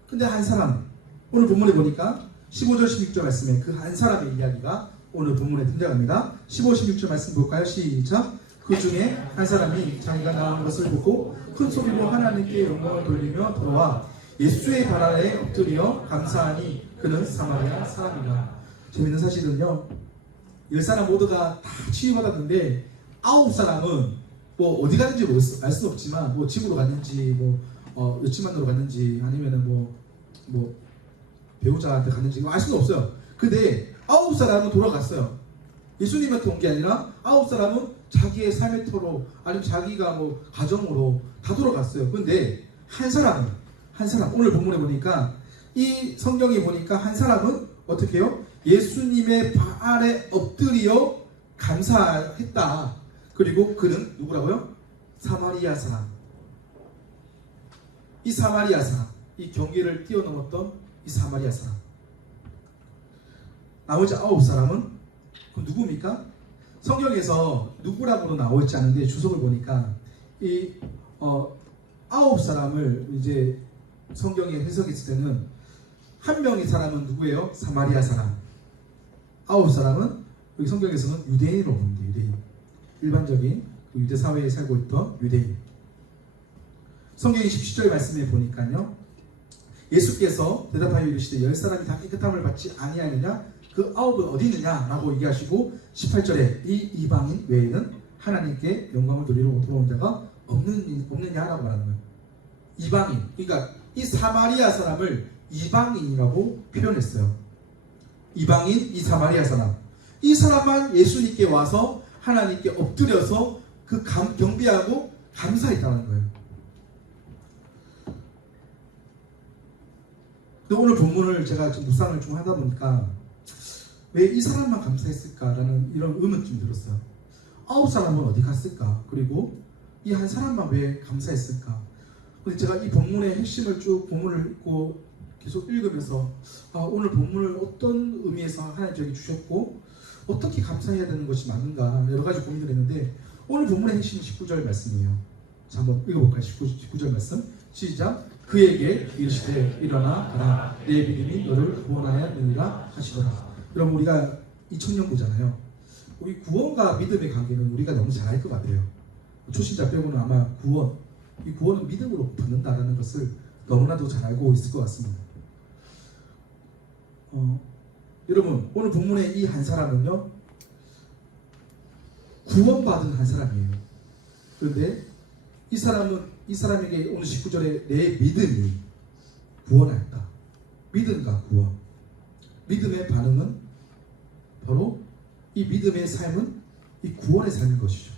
근데 한 사람, 오늘 본문에 보니까 15절 16절 말씀에 그 한 사람의 이야기가 오늘 본문에 등장합니다. 15, 16절 말씀 볼까요? 시작. 그 중에 한 사람이 자기가 나은 것을 보고 큰 소리로 하나님께 영광을 돌리며 들어와 예수의 발 아래 엎드려 감사하니 그는 사마리아 사람이다. 재밌는 사실은요, 10사람 모두가 다 치유받았는데 9사람은 뭐 어디 갔는지 알 수는 없지만 뭐 집으로 갔는지 뭐 여친 만나러 갔는지 아니면은 뭐 배우자한테 갔는지 알 수는 없어요. 근데 9사람은 돌아갔어요. 예수님한테 온 게 아니라 9사람은 자기의 삶의 터로 아니면 자기가 뭐 가정으로 다 돌아갔어요. 근데 한 사람 오늘 본문에 보니까 이 성경에 보니까 한 사람은 어떻게 해요? 예수님의 발 아래 엎드려 감사했다. 그리고 그는 누구라고요? 사마리아 사람. 이 사마리아 사람, 이 경계를 뛰어넘었던 이 사마리아 사람. 나머지 9사람은 그럼 누굽니까? 성경에서 누구라고는 나와 있지 않은데 주석을 보니까 이 9사람을 이제 성경에 해석했을 때는 한 명의 사람은 누구예요? 사마리아 사람. 9사람은 여기 성경에서는 유대인으로 보는데 유대인. 일반적인 유대 사회에 살고 있던 유대인. 성경의 17절 말씀에 보니까요, 예수께서 대답하여 이르시되 10사람이 다 깨끗함을 받지 아니하느냐? 그 9은 어디 있느냐? 라고 얘기하시고 18절에 이 이방인 외에는 하나님께 영광을 돌리러 돌아온 자가 없느냐라고 말하는 거예요. 이방인, 그러니까 이 사마리아 사람을 이방인이라고 표현했어요. 이방인, 이 사마리아 사람. 이 사람만 예수님께 와서 하나님께 엎드려서 그 경배하고 감사했다는 거예요. 근데 오늘 본문을 제가 좀 묵상을 좀 하다 보니까 왜 이 사람만 감사했을까라는 이런 의문점이 들었어요. 9사람은 어디 갔을까? 그리고 이 한 사람만 왜 감사했을까? 근데 제가 이 본문의 핵심을 쭉 본문을 읽고 계속 읽으면서 오늘 본문을 어떤 의미에서 하나님 저에게 주셨고 어떻게 감사해야 되는 것이 맞는가 여러 가지 고민을 했는데 오늘 본문의 핵심은 19절 말씀이에요. 자, 한번 읽어볼까요? 19절 말씀 시작. 그에게 이르시되 일어나 가라 내 믿음이 너를 구원하였느니라 하시더라. 여러분, 우리가 2000년도잖아요. 우리 구원과 믿음의 관계는 우리가 너무 잘 알 것 같아요. 초신자 빼고는 아마 이 구원은 믿음으로 받는다라는 것을 너무나도 잘 알고 있을 것 같습니다. 여러분, 오늘 본문의 이 한 사람은요, 구원받은 한 사람이에요. 그런데 이 사람에게 오늘 19절에 내 믿음이 구원하였다. 믿음과 구원. 믿음의 반응은 바로 이 믿음의 삶은 이 구원의 삶인 것이죠.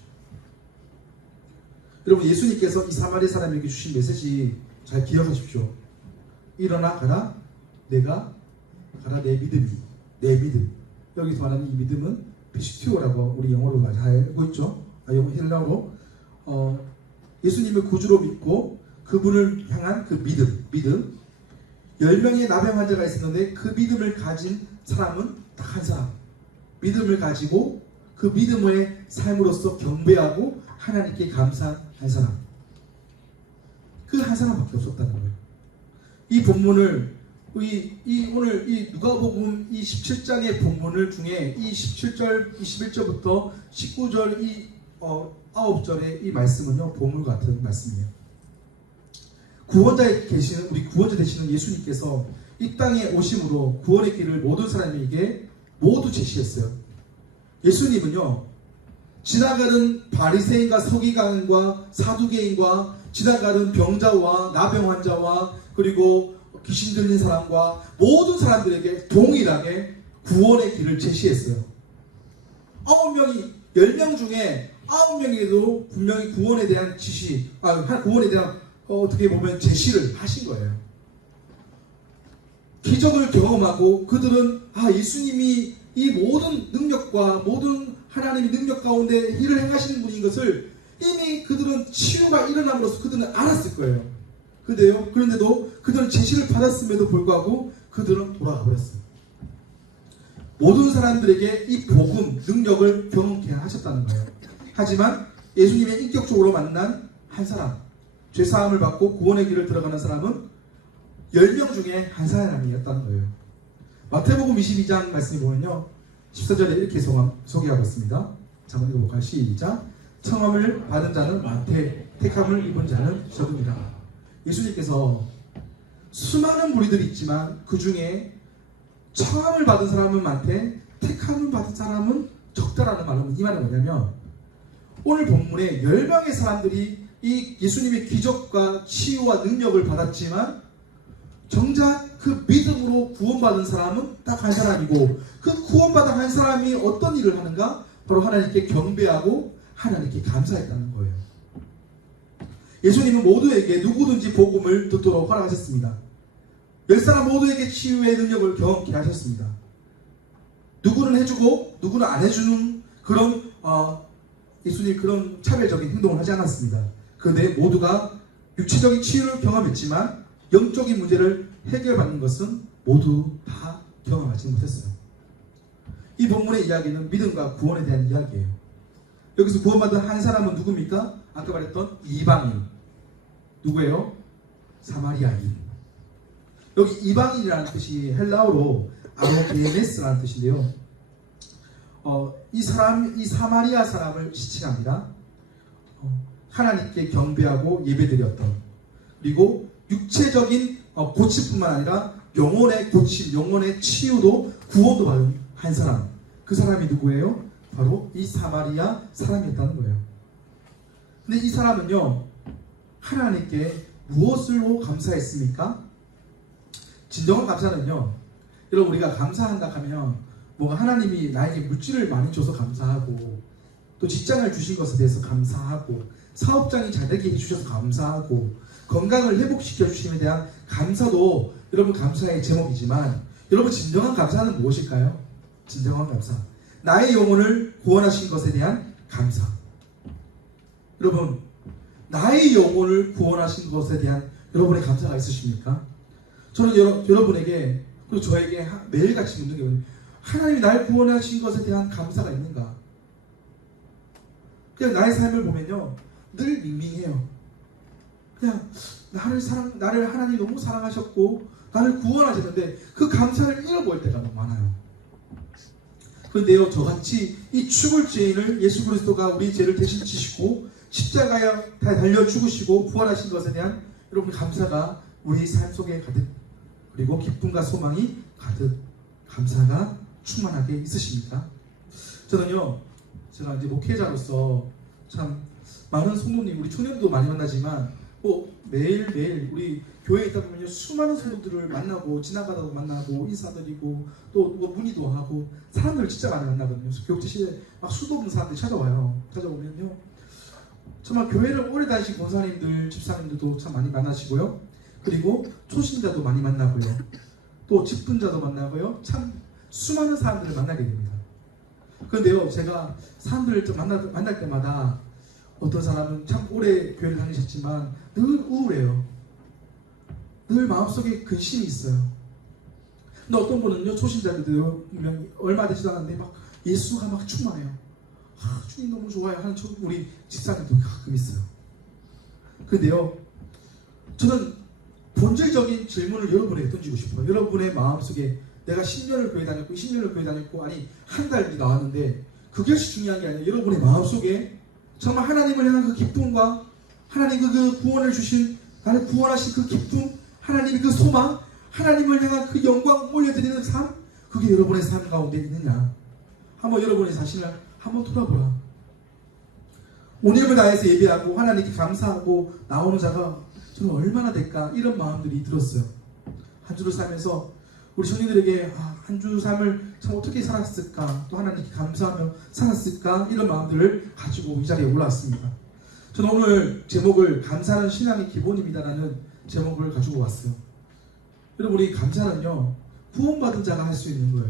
여러분, 예수님께서 이 사마리아 사람에게 주신 메시지 잘 기억하십시오. 일어나 가라 가라 내 믿음이 내 믿음. 여기서 말하는 이 믿음은 피스티오라고 우리 영어로 잘 알고 있죠. 영어 헬라어로 예수님을 구주로 믿고 그분을 향한 그 믿음. 10명의 나병 환자가 있었는데 그 믿음을 가진 사람은 딱 한 사람. 믿음을 가지고 그 믿음의 삶으로서 경배하고 하나님께 감사한 한 사람. 그 한 사람밖에 없었다는 거예요. 이 본문을 오늘 이 누가복음 이 17장의 본문을 중에 이 17절, 21절부터 19절 이 9절의 이 말씀은요, 보물 같은 말씀이에요. 구원자에 계시는 우리 구원자 되시는 예수님께서 이 땅에 오심으로 구원의 길을 모든 사람에게 모두 제시했어요. 예수님은요, 지나가는 바리새인과 서기관과 사두개인과 지나가는 병자와 나병 환자와 그리고 귀신 들린 사람과 모든 사람들에게 동일하게 구원의 길을 제시했어요. 10명 중에 9명에도 분명히 구원에 대한 구원에 대한 어떻게 보면 제시를 하신 거예요. 기적을 경험하고 그들은 예수님이 이 모든 능력과 모든 하나님의 능력 가운데 일을 행하시는 분인 것을 이미 그들은 치유가 일어남으로써 그들은 알았을 거예요. 그런데도 그들은 제시를 받았음에도 불구하고 그들은 돌아가 버렸어요. 모든 사람들에게 이 복음, 능력을 경험케 하셨다는 거예요. 하지만 예수님의 인격적으로 만난 한 사람, 죄사함을 받고 구원의 길을 들어가는 사람은 10명 중에 한 사람이었다는 거예요. 마태복음 22장 말씀에 보면요, 14절에 이렇게 소개하고 있습니다. 자, 한번 읽어볼까요? 시작. 청함을 받은 자는 많되 택함을 입은 자는 적음이라. 예수님께서 수많은 무리들이 있지만 그 중에 청함을 받은 사람은 많되 택함을 받은 사람은 적다라는 말은 이 말은 뭐냐면, 오늘 본문에 열방의 사람들이 이 예수님의 기적과 치유와 능력을 받았지만 정작 그 믿음으로 구원받은 사람은 딱 한 사람이고, 그 구원받은 한 사람이 어떤 일을 하는가? 바로 하나님께 경배하고 하나님께 감사했다는 거예요. 예수님은 모두에게 누구든지 복음을 듣도록 허락하셨습니다. 10사람 모두에게 치유의 능력을 경험케 하셨습니다. 누구는 해주고 누구는 안 해주는 그런 예수님 그런 차별적인 행동을 하지 않았습니다. 그런데 모두가 육체적인 치유를 경험했지만 영적인 문제를 해결받는 것은 모두 다 경험하지 못했어요. 이 본문의 이야기는 믿음과 구원에 대한 이야기예요. 여기서 구원받은 한 사람은 누굽니까? 아까 말했던 이방인. 누구예요? 사마리아인. 여기 이방인이라는 뜻이 헬라어로 아로게네스라는 뜻인데요. 이 사마리아 사람을 지칭합니다. 하나님께 경배하고 예배드렸던, 그리고 육체적인 고침뿐만 아니라 영혼의 고침, 영혼의 치유도 구원도 받은 한 사람. 그 사람이 누구예요? 바로 이 사마리아 사람이었다는 거예요. 근데 이 사람은요, 하나님께 무엇으로 감사했습니까? 진정한 감사는요, 여러분 우리가 감사한다 하면 뭔가 하나님이 나에게 물질을 많이 줘서 감사하고, 또 직장을 주신 것에 대해서 감사하고, 사업장이 잘 되게 해주셔서 감사하고, 건강을 회복시켜 주심에 대한 감사도 여러분 감사의 제목이지만, 여러분 진정한 감사는 무엇일까요? 진정한 감사, 나의 영혼을 구원하신 것에 대한 감사. 여러분, 나의 영혼을 구원하신 것에 대한 여러분의 감사가 있으십니까? 저는 여러분에게, 그리고 저에게 매일같이 묻는 게 뭐냐면, 하나님이 날 구원하신 것에 대한 감사가 있는가? 그냥 나의 삶을 보면요, 늘 밍밍해요. 그냥 나를 하나님이 너무 사랑하셨고 나를 구원하셨는데 그 감사를 잃어버릴 때가 너무 많아요. 그런데요, 저같이 이 죽을 죄인을 예수 그리스도가 우리 죄를 대신 지시고 십자가에 달려 죽으시고 부활하신 것에 대한 여러분 감사가 우리 삶 속에 가득, 그리고 기쁨과 소망이 가득, 감사가 충만하게 있으십니까? 저는요, 제가 이제 목회자로서 참 많은 성도님, 우리 청년도 많이 만나지만 매일매일 우리 교회에 있다 보면요, 수많은 성도들을 만나고, 지나가다도 만나고, 인사드리고, 또 문의도 하고, 사람들을 진짜 많이 만나거든요. 교육제 시대에 막 수도 없는 사람들이 찾아오면요, 정말 교회를 오래 다니신 권사님들, 집사님들도 참 많이 만나시고요, 그리고 초신자도 많이 만나고요, 또 직분자도 만나고요, 참 수많은 사람들을 만나게 됩니다. 그런데요, 제가 사람들을 좀 만날 때마다 어떤 사람은 참 오래 교회를 다니셨지만 늘 우울해요. 늘 마음속에 근심이 있어요. 근데 어떤 분은요, 초신자들도 얼마 되지도 않았는데 막 예수가 막 충만해요. 주님 너무 좋아요 하는 우리 집사님도 가끔 있어요. 근데요, 저는 본질적인 질문을 여러분에게 던지고 싶어요. 여러분의 마음속에 내가 10년을 교회 다녔고 20년을 교회 다녔고, 아니 한 달 나왔는데 그게 중요한 게 아니라 여러분의 마음속에 정말 하나님을 향한 그 기쁨과 하나님 그 구원을 주신, 나를 구원하신 그 기쁨, 하나님의 그 소망, 하나님을 향한 그 영광 올려드리는 삶, 그게 여러분의 삶 가운데 있느냐? 한번 여러분의 자신을 한번 돌아보라. 온 힘을 다해서 예배하고 하나님께 감사하고 나오는 자가 저는 얼마나 될까, 이런 마음들이 들었어요. 한 주를 살면서 우리 청년들에게 한 주 삶을 참 어떻게 살았을까, 또 하나님께 감사하며 살았을까, 이런 마음들을 가지고 이 자리에 올라왔습니다. 저는 오늘 제목을 감사는 신앙의 기본입니다라는 제목을 가지고 왔어요. 여러분, 우리 감사는요, 구원받은 자가 할 수 있는 거예요.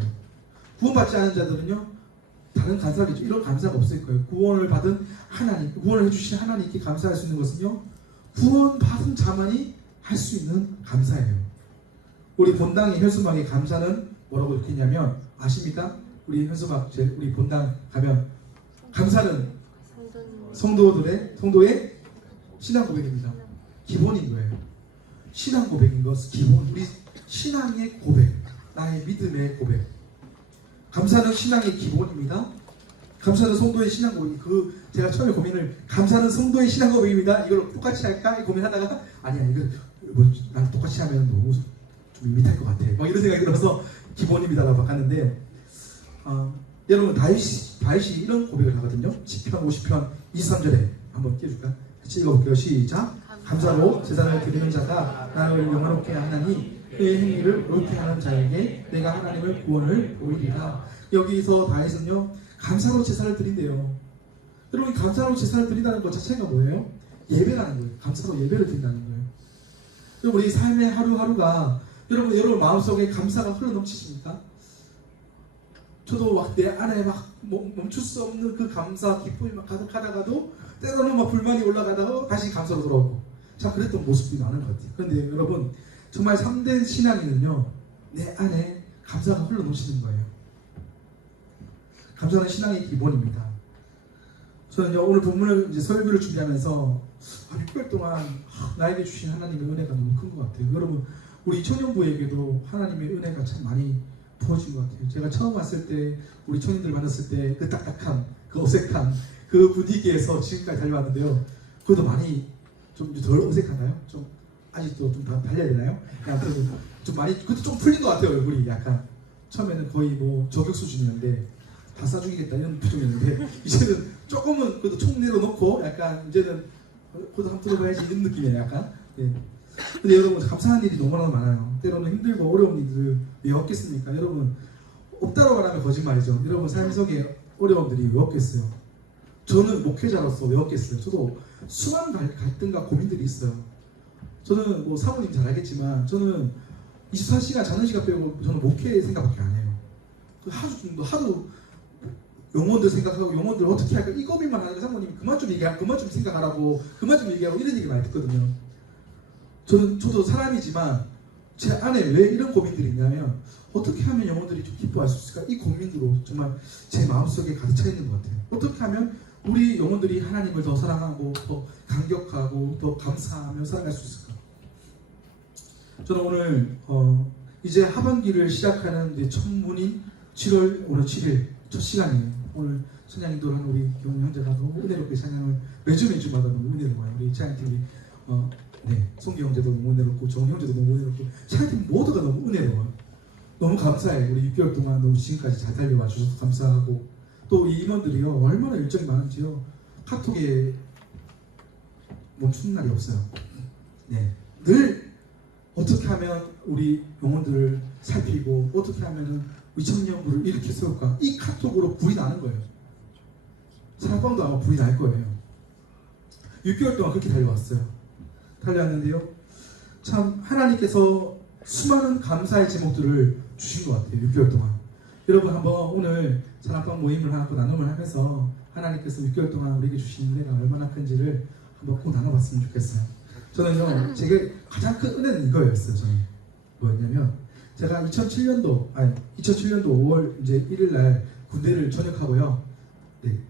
구원받지 않은 자들은요, 다른 감사겠죠. 이런 감사가 없을 거예요. 구원을 받은 하나님, 구원을 해주신 하나님께 감사할 수 있는 것은요, 구원받은 자만이 할 수 있는 감사예요. 우리 본당의 현수막의 감사는 뭐라고 적혀있냐면 아십니까? 우리 현수막, 우리 본당 가면 감사는 성도의 신앙 고백입니다. 기본인 거예요. 신앙 고백인 것, 기본, 우리 신앙의 고백, 나의 믿음의 고백. 감사는 신앙의 기본입니다. 감사는 성도의 신앙 고백이 제가 처음에 고민을 감사는 성도의 신앙 고백입니다. 이걸 똑같이 할까 고민하다가 아니야 이거 난 똑같이 하면 너무 좀 밋밋할 것 같아. 막 이런 생각이 들어서 기본입니다라고 바꿨는데 여러분 다윗이 이런 고백을 하거든요. 시편 50편 23절에 한번 띄워줄까? 같이 읽어볼게요. 시작. 감사로 제사를 드리는 자가 나를 영화롭게 하나니 그의 행위를 옳게 하는 자에게 내가 하나님을 구원을 보이리라. 여기서 다윗은요 감사로 제사를 드린대요. 여러분 감사로 제사를 드린다는 것 자체가 뭐예요? 예배라는 거예요. 감사로 예배를 드린다는 거예요. 여러분 우리 삶의 하루하루가 여러분 마음속에 감사가 흘러넘치십니까? 저도 막 내 안에 막 멈출 수 없는 그 감사 기쁨이 막 가득하다가도 때로는 막 불만이 올라가다가 다시 감사로 돌아오고 참 그랬던 모습들이 많은 것 같아요. 그런데 여러분 정말 참된 신앙인은요 내 안에 감사가 흘러넘치는 거예요. 감사는 신앙의 기본입니다. 저는요 오늘 본문을 이제 설교를 준비하면서 6개월 동안 나에게 주신 하나님의 은혜가 너무 큰 것 같아요. 여러분 우리 청년부에게도 하나님의 은혜가 참 많이 부어진 것 같아요. 제가 처음 왔을 때 우리 청년들 만났을 때 그 딱딱한 그 어색한 그 분위기에서 지금까지 달려왔는데요. 그것도 많이 좀 덜 어색한가요? 좀 아직도 좀 달려야 되나요? 아무튼 좀 많이 그것도 좀 풀린 것 같아요. 얼굴이 약간 처음에는 거의 뭐 저격 수준이었는데 다 싸주기겠다 이런 표정이었는데 이제는 조금은 그래도 총 내려놓고 약간 이제는 그래도 한번 들어봐야지 이런 느낌이에요. 약간. 예. 근데 여러분 감사한 일이 너무나 많아요. 때로는 힘들고 어려운 일들 왜 없겠습니까? 여러분 없다고 말하면 거짓말이죠. 여러분 삶 속에 어려움들이 왜 없겠어요? 저는 목회자로서 왜 없겠어요? 저도 수많은 갈등과 고민들이 있어요. 저는 뭐 사모님 잘 알겠지만 저는 24시간 자는 시간 빼고 저는 목회 생각밖에 안 해요. 하도 영혼들 생각하고 영혼들 어떻게 할까 이 고민만 하니까 사모님이 그만 좀 얘기하고 그만 좀 생각하라고 그만 좀 얘기하고 이런 얘기 많이 듣거든요. 저도 사람이지만 제 안에 왜 이런 고민들이 있냐면 어떻게 하면 영혼들이 좀 기뻐할 수 있을까 이 고민으로 정말 제 마음속에 가득 차 있는 것 같아요. 어떻게 하면 우리 영혼들이 하나님을 더 사랑하고 더 감격하고 더 감사하며 살아갈 수 있을까? 저는 오늘 이제 하반기를 시작하는 이제 첫문인 7월 오늘 7일 첫 시간이에요. 오늘 찬양인도를 하는 우리 경훈 형제가 너무 은혜롭게 찬양을 매주마다 너무 은혜로워요. 우리 찬양팀이 송기 형제도 너무 은혜롭고 정 형제도 너무 은혜롭고 찬양팀 모두가 너무 은혜로워요. 너무 감사해요. 우리 6개월 동안 너무 지금까지 잘 달려와 주셔서 감사하고 또 이 임원들이요 얼마나 일정이 많은지요. 카톡에 멈추는 날이 없어요. 늘 어떻게 하면 우리 영혼들을 살피고 어떻게 하면 우리 청년부를 이렇게 세울까 이 카톡으로 불이 나는 거예요. 사랑방도 아마 불이 날 거예요. 6개월 동안 그렇게 달려왔어요. 달려왔는데요 참 하나님께서 수많은 감사의 제목들을 주신 것 같아요. 6개월 동안 여러분 한번 오늘 사랑방 모임을 하고 나눔을 하면서 하나님께서 6개월 동안 우리에게 주신 은혜가 얼마나 큰지를 한번 꼭 나눠봤으면 좋겠어요. 저는요 제게 가장 큰 은혜는 이거였어요. 저는 뭐였냐면 제가 2007년도 5월 이제 1일 날 군대를 전역하고요.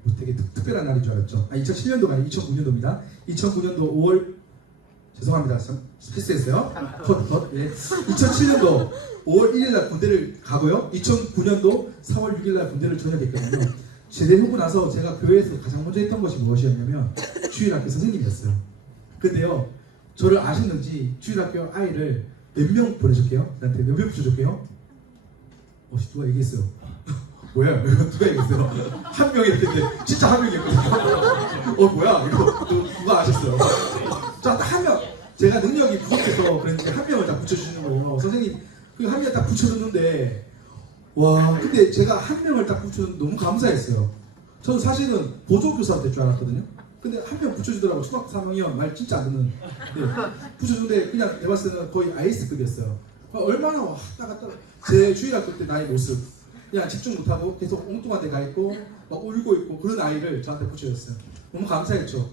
뭐 되게 특별한 날인 줄 알았죠. 2007년도가 아니라 2009년도입니다. 2009년도 5월 죄송합니다. 실수했어요. 컷. 2007년도 5월 1일 날 군대를 가고요. 2009년도 4월 6일 날 군대를 전역했거든요. 제대하고 나서 제가 교회에서 가장 먼저 했던 것이 무엇이었냐면 주일학교 선생님이었어요. 근데요 저를 아셨는지 주일학교 아이를 몇 명 보내줄게요. 나한테 몇 명 붙여줄게요. 누가 얘기했어요. 뭐야? 누가 얘기했어요? 한 명이 했는데 진짜 한 명이었거든요. 뭐야? 이거 누가 아셨어요? 자, 딱 한 명. 제가 능력이 부족해서 그런지 한 명을 딱 붙여주시는 거예요. 선생님 그 한 명 딱 붙여줬는데 와 근데 제가 한 명을 딱 붙여줬는데 너무 감사했어요. 저는 사실은 보조교사 될 줄 알았거든요. 근데 한 명 붙여주더라고. 초등학교 3학년 말 진짜 안 듣는. 붙여주는데 그냥 내가 봤을 때는 거의 아이스급이었어요. 얼마나 왔다 갔다 제 주일학교 때 나의 모습 그냥 집중 못하고 계속 엉뚱한 데 가 있고 막 울고 있고 그런 아이를 저한테 붙여줬어요. 너무 감사했죠.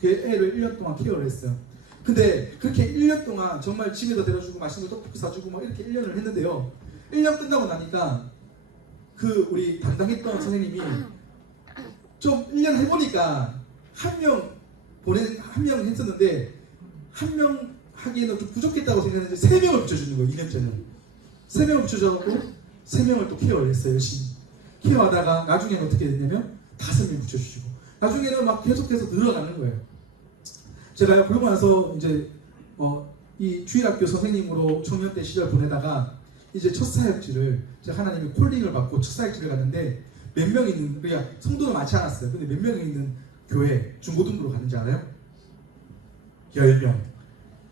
그 애를 1년 동안 케어를 했어요. 근데 그렇게 1년 동안 정말 집에다 데려주고 맛있는 거 떡볶이 사주고 막 이렇게 1년을 했는데요. 1년 끝나고 나니까 그 우리 담당했던 선생님이 좀 1년 해보니까 한 명 했었는데 한 명 하기에는 좀 부족했다고 생각했는데 3명을 붙여주는 거예요. 2년째는 3명을 붙여줘갖고 3명을 또 케어를 했어요. 열심히 케어하다가 나중에는 어떻게 됐냐면 5명 붙여주시고 나중에는 막 계속해서 늘어가는 거예요. 제가요 그러고 나서 이제 이 주일학교 선생님으로 청년 때 시절 보내다가 이제 첫 사역지를 제가 하나님의 콜링을 받고 첫 사역지를 갔는데 몇 명 있는, 그러니까 성도는 많지 않았어요. 근데 몇 명 있는 교회 중고등부로 갔는지 알아요? 10명.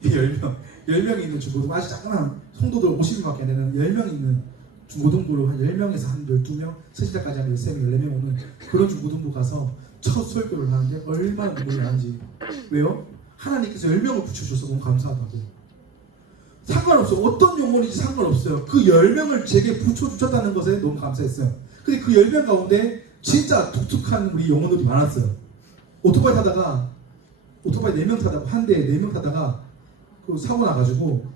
10명이 있는 중고등, 아주 작은 성도들 50명밖에 안 되는 10명 있는 중고등부로 한 10명에서 한 12명, 세시자까지 한 13명, 14명 오는 그런 중고등부 가서 첫 설교를 하는데 얼마나 눈물이 나는지. 왜요? 하나님께서 10명을 붙여줘서 너무 감사하다고. 상관없어요. 어떤 영혼인지 상관없어요. 그 10명을 제게 붙여주셨다는 것에 너무 감사했어요. 근데 그 10명 가운데 진짜 독특한 우리 영혼들이 많았어요. 오토바이 4명 타다가, 한 대에 4명 타다가 그 사고 나가지고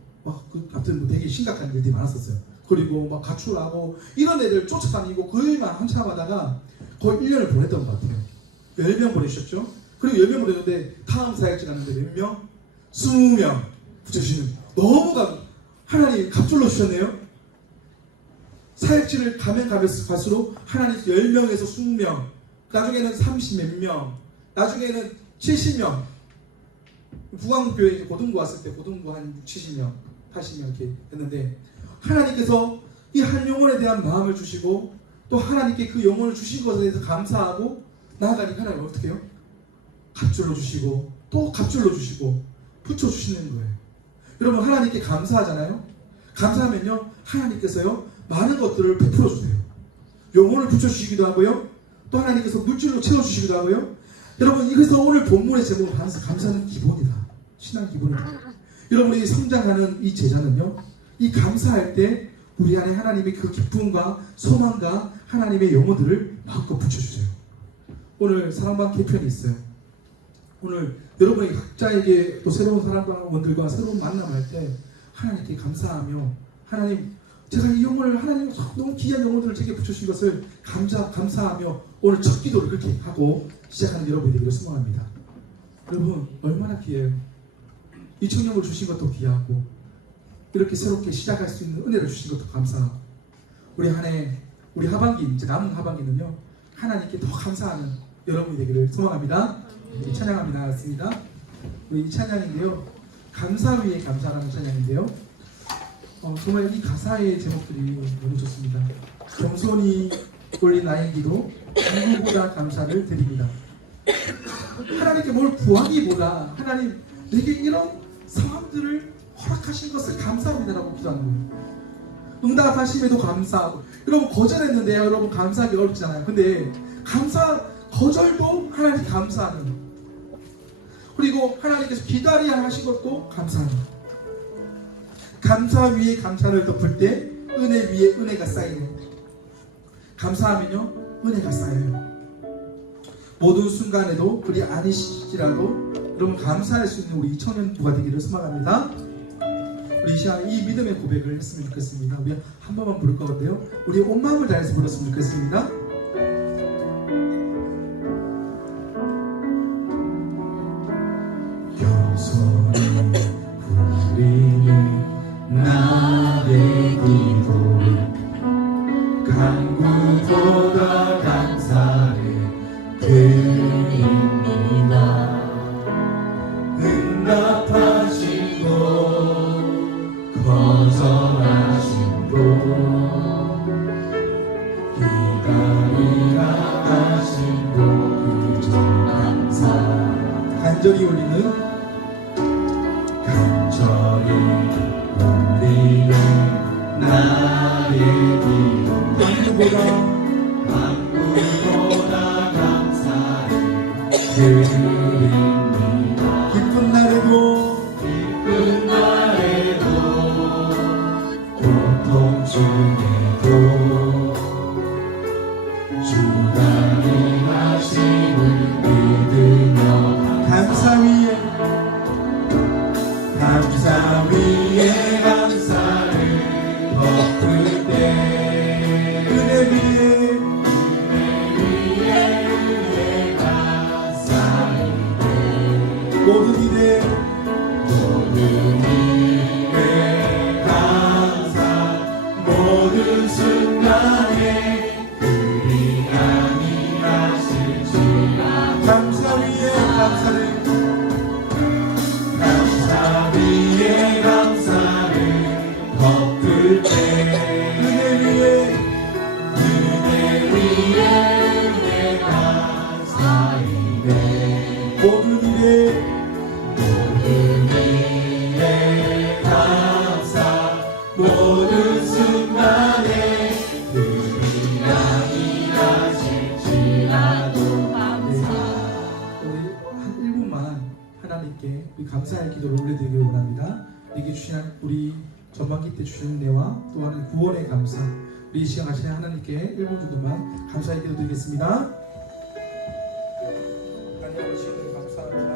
하여튼 되게 심각한 일들이 많았었어요. 그리고 막 가출하고 이런 애들 쫓아다니고 그 일만 한참 하다가 거의 1년을 보냈던 것 같아요. 10명 보내주셨죠? 그리고 10명 보냈는데 다음 사역지 갔는데 몇 명? 20명 붙여주시는, 너무 하나님 갑절로 주셨네요. 사역지를 가면 갈수록 하나님 10명에서 20명, 나중에는 30몇 명, 나중에는 70명. 부광교회 고등부 왔을 때 고등부 한 70명, 80명 이렇게 했는데 하나님께서 이 한 영혼에 대한 마음을 주시고 또 하나님께 그 영혼을 주신 것에 대해서 감사하고 나아가니까 하나님 어떻게 해요? 갑절로 주시고 또 갑절로 주시고 붙여주시는 거예요. 여러분 하나님께 감사하잖아요. 감사하면요 하나님께서요 많은 것들을 베풀어 주세요. 영혼을 붙여주시기도 하고요, 또 하나님께서 물질로 채워주시기도 하고요. 여러분 그래서 오늘 본문의 제목은 감사는 기본이다, 신앙 기본이다. 여러분이 성장하는 이 제자는요, 이 감사할 때 우리 안에 하나님의 그 기쁨과 소망과 하나님의 영혼들을 마음껏 붙여주세요. 오늘 사랑방 개편이 있어요. 오늘 여러분이 각자에게 또 새로운 사랑방원들과 새로운 만남을 할 때 하나님께 감사하며, 하나님 제가 이 영혼을 하나님 너무 귀한 영혼들을 제게 붙여주신 것을 감사하며 오늘 첫 기도를 그렇게 하고 시작하는 여러분이 되기를 소망합니다. 여러분 얼마나 귀해요. 이 청년을 주신 것도 귀하고 이렇게 새롭게 시작할 수 있는 은혜를 주신 것도 감사하고, 우리 한 해 우리 하반기, 이제 남은 하반기는요 하나님께 더 감사하는 여러분이 되기를 소망합니다. 이 찬양함이 나왔습니다. 우리 이 찬양인데요, 감사 위에 감사라는 찬양인데요, 정말 이 가사의 제목들이 너무 좋습니다. 겸손히 올린 나의 기도, 누구보다 감사를 드립니다. 하나님께 뭘 구하기보다 하나님 내게 이런 상황들을 허락하신 것을 감사합니다라고 기도하는 거예요. 응답하심에도 감사하고, 여러분 거절했는데 여러분 감사하기 어렵잖아요. 근데 거절도 하나님 감사하는, 그리고 하나님께서 기다려야 하신 것도 감사하는, 감사 위에 감사를 덮을 때 은혜 위에 은혜가 쌓이는, 감사하면요 은혜가 쌓여요. 모든 순간에도 그리 아니시지라도 여러분 감사할 수 있는 우리 청년부가 되기를 소망합니다. 우리 이 시간 이 믿음의 고백을 했으면 좋겠습니다. 우리 한 번만 부를 거거든요. 우리 온 마음을 다해서 불렀으면 좋겠습니다. 겸손히 부리는 나의 기도, 간구보다 감사를 드립니다. 응답하신 도 거절하신 도 기다리라 하신 도 그저 감사. 간절히 올리는 나의 기도, 방구보다 감사를 드립니다. 기쁜 날에도 고통 중에도 주가 행하심을 믿으며 감사 위에 감사를 덮을 때 은혜 위에 감사를 모든 일에 감사, 모든 순간 순간에 그리 아니하실지라 감사 위에 감사를 감사 위에 감사를 덮을 때 은혜 위에 은혜가 쌓이네 모든 일에 감사 모든 순간에 그리 아니하실지라도 감사 우리 한 1분만 하나님께 우리 감사의 기도를 올려드리길 원합니다. 내게 주신 우리 전반기 때 주신 은혜와 또 하나님 구원의 감사 우리 이 시간 같이 하나님께 1분 정도만 감사의 기도 드리겠습니다. 하나님 아버지 감사합니다.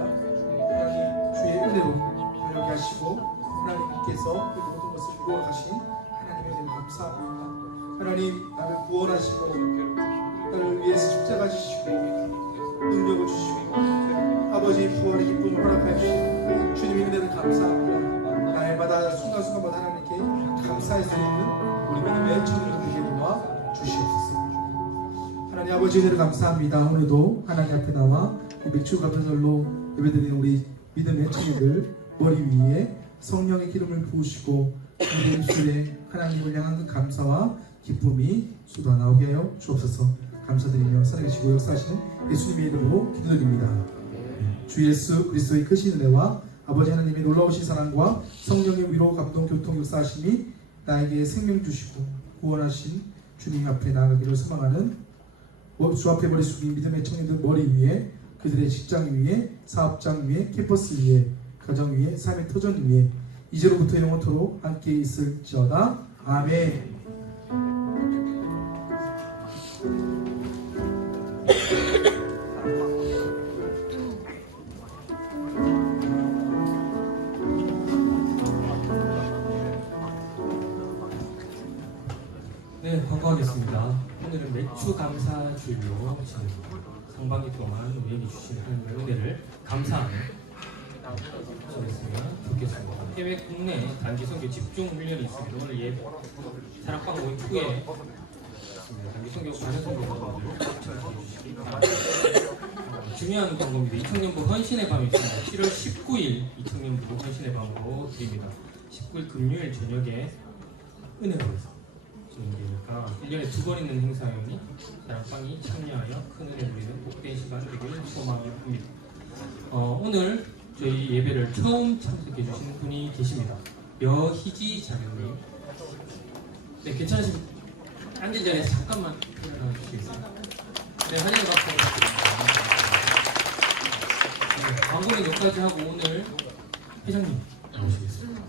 하나님 주의 은혜로 변하게 하시고 하나님께서 그 모든 것을 이루어 가신 하나님의 은혜를 감사합니다. 하나님 나를 구원하시고 나를 위해서 십자가 지시고 능력을 주시고 아버지의 부활의 기쁨을 허락하여 주시고 주님의 은혜를 감사합니다. 날마다 순간순간마다 하나님께 감사할 수 있는 우리 믿음의 천일을 드리게 도와 주시옵소서. 하나님 아버지 은혜를 감사합니다. 오늘도 하나님 앞에 나와 맥주 감사절로 예배드리는 우리 믿음의 천일들 머리 위에 성령의 기름을 부으시고 우리 입술에 하나님을 향한 그 감사와 기쁨이 쏟아나오게 하여 주옵소서. 감사드리며 살아계시고 역사하시는 예수님의 이름으로 기도드립니다. 주 예수 그리스도의 크신 은혜와 아버지 하나님의 놀라우신 사랑과 성령의 위로 감동 교통 역사하심이 나에게 생명 주시고 구원하신 주님 앞에 나아가기를 소망하는 주 앞에 머리 숙인 믿음의 청년들 머리 위에 그들의 직장 위에 사업장 위에 캠퍼스 위에 가정 위에 삶의 터전 위에 이제로부터 영원토록 함께 있을지어다. 아멘. 네, 반가워하겠습니다. 오늘은 맥주 감사 주일로 지금 상반기 동안 우리에게 주신 하나님의 은혜를 감사하는 지냈으면 좋겠습니다. 해외 국내 단기 선교 집중 훈련이 있습니다. 오늘 사랑방 모임 후에 단기 선교 관련 선교사분들 참석해 주시기 바랍니다. 중요한 광고입니다. 이청년부 헌신의 밤이 있습니다. 7월 19일 이청년부 헌신의 밤으로 드립니다. 19일 금요일 저녁에 은혜로에서 진행되니까 1년에 2번 있는 행사이니 사랑방이 참여하여 큰 은혜 누리는 복된 시간 되기를 소망합니다. 오늘 저희 예배를 처음 참석해 주신 분이 계십니다. 여희지 자매님. 네, 괜찮으시면 앉기 전에 잠깐만 일어나 주시겠어요? 네, 환영의 박수 부탁드립니다. 네, 광고는 여기까지 하고 오늘 회장님 나오시겠습니다.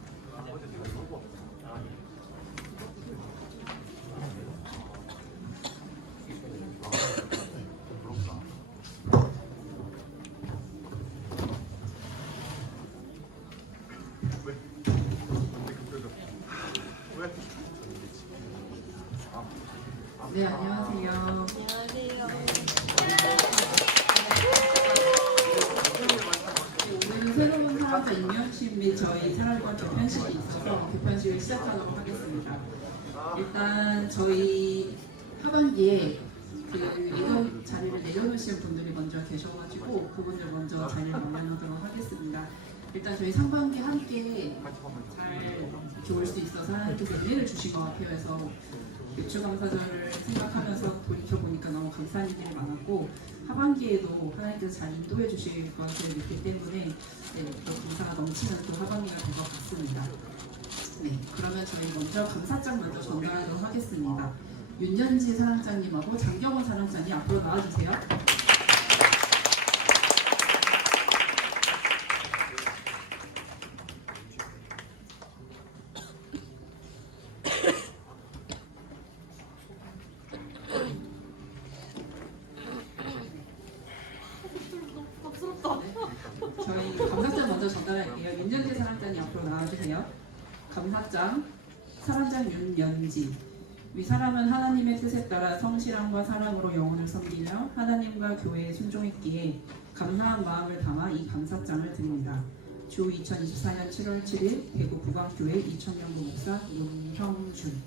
네, 안녕하세요. 오늘은 새로운 사람자 임명식 및 저희 사랑과 개편식이 있어서 개편식을 시작하도록 하겠습니다. 일단 저희 하반기에 이동 자리를 내려놓으신 분들이 먼저 계셔가지고 그분들 먼저 자리를 내려놓도록 하겠습니다. 일단 저희 상반기 함께 잘 좋을 수 있어서 하나님께서 은혜를 주신 것 같아요. 그래서 맥주 감사절을 생각하면서 돌이켜보니까 너무 감사한 일들이 많았고 하반기에도 하나님께서 잘 인도해 주실 것을 믿기 때문에 또 감사가 넘치는 또 하반기가 될 것 같습니다. 네, 그러면 저희 먼저 감사장 먼저 전달하도록 하겠습니다. 윤현지 사랑장님하고 장경원 사랑장님 앞으로 나와주세요. 저희 감사장 먼저 전달할게요. 윤현지 사랑장님 앞으로 나와주세요. 감사장 사랑장 윤연지. 위 사람은 하나님의 뜻에 따라 성실함과 사랑으로 영혼을 섬기며 하나님과 교회에 순종했기에 감사한 마음을 담아 이 감사장을 드립니다. 주 2024년 7월 7일 대구 부광교회 이청년부 목사 문형준.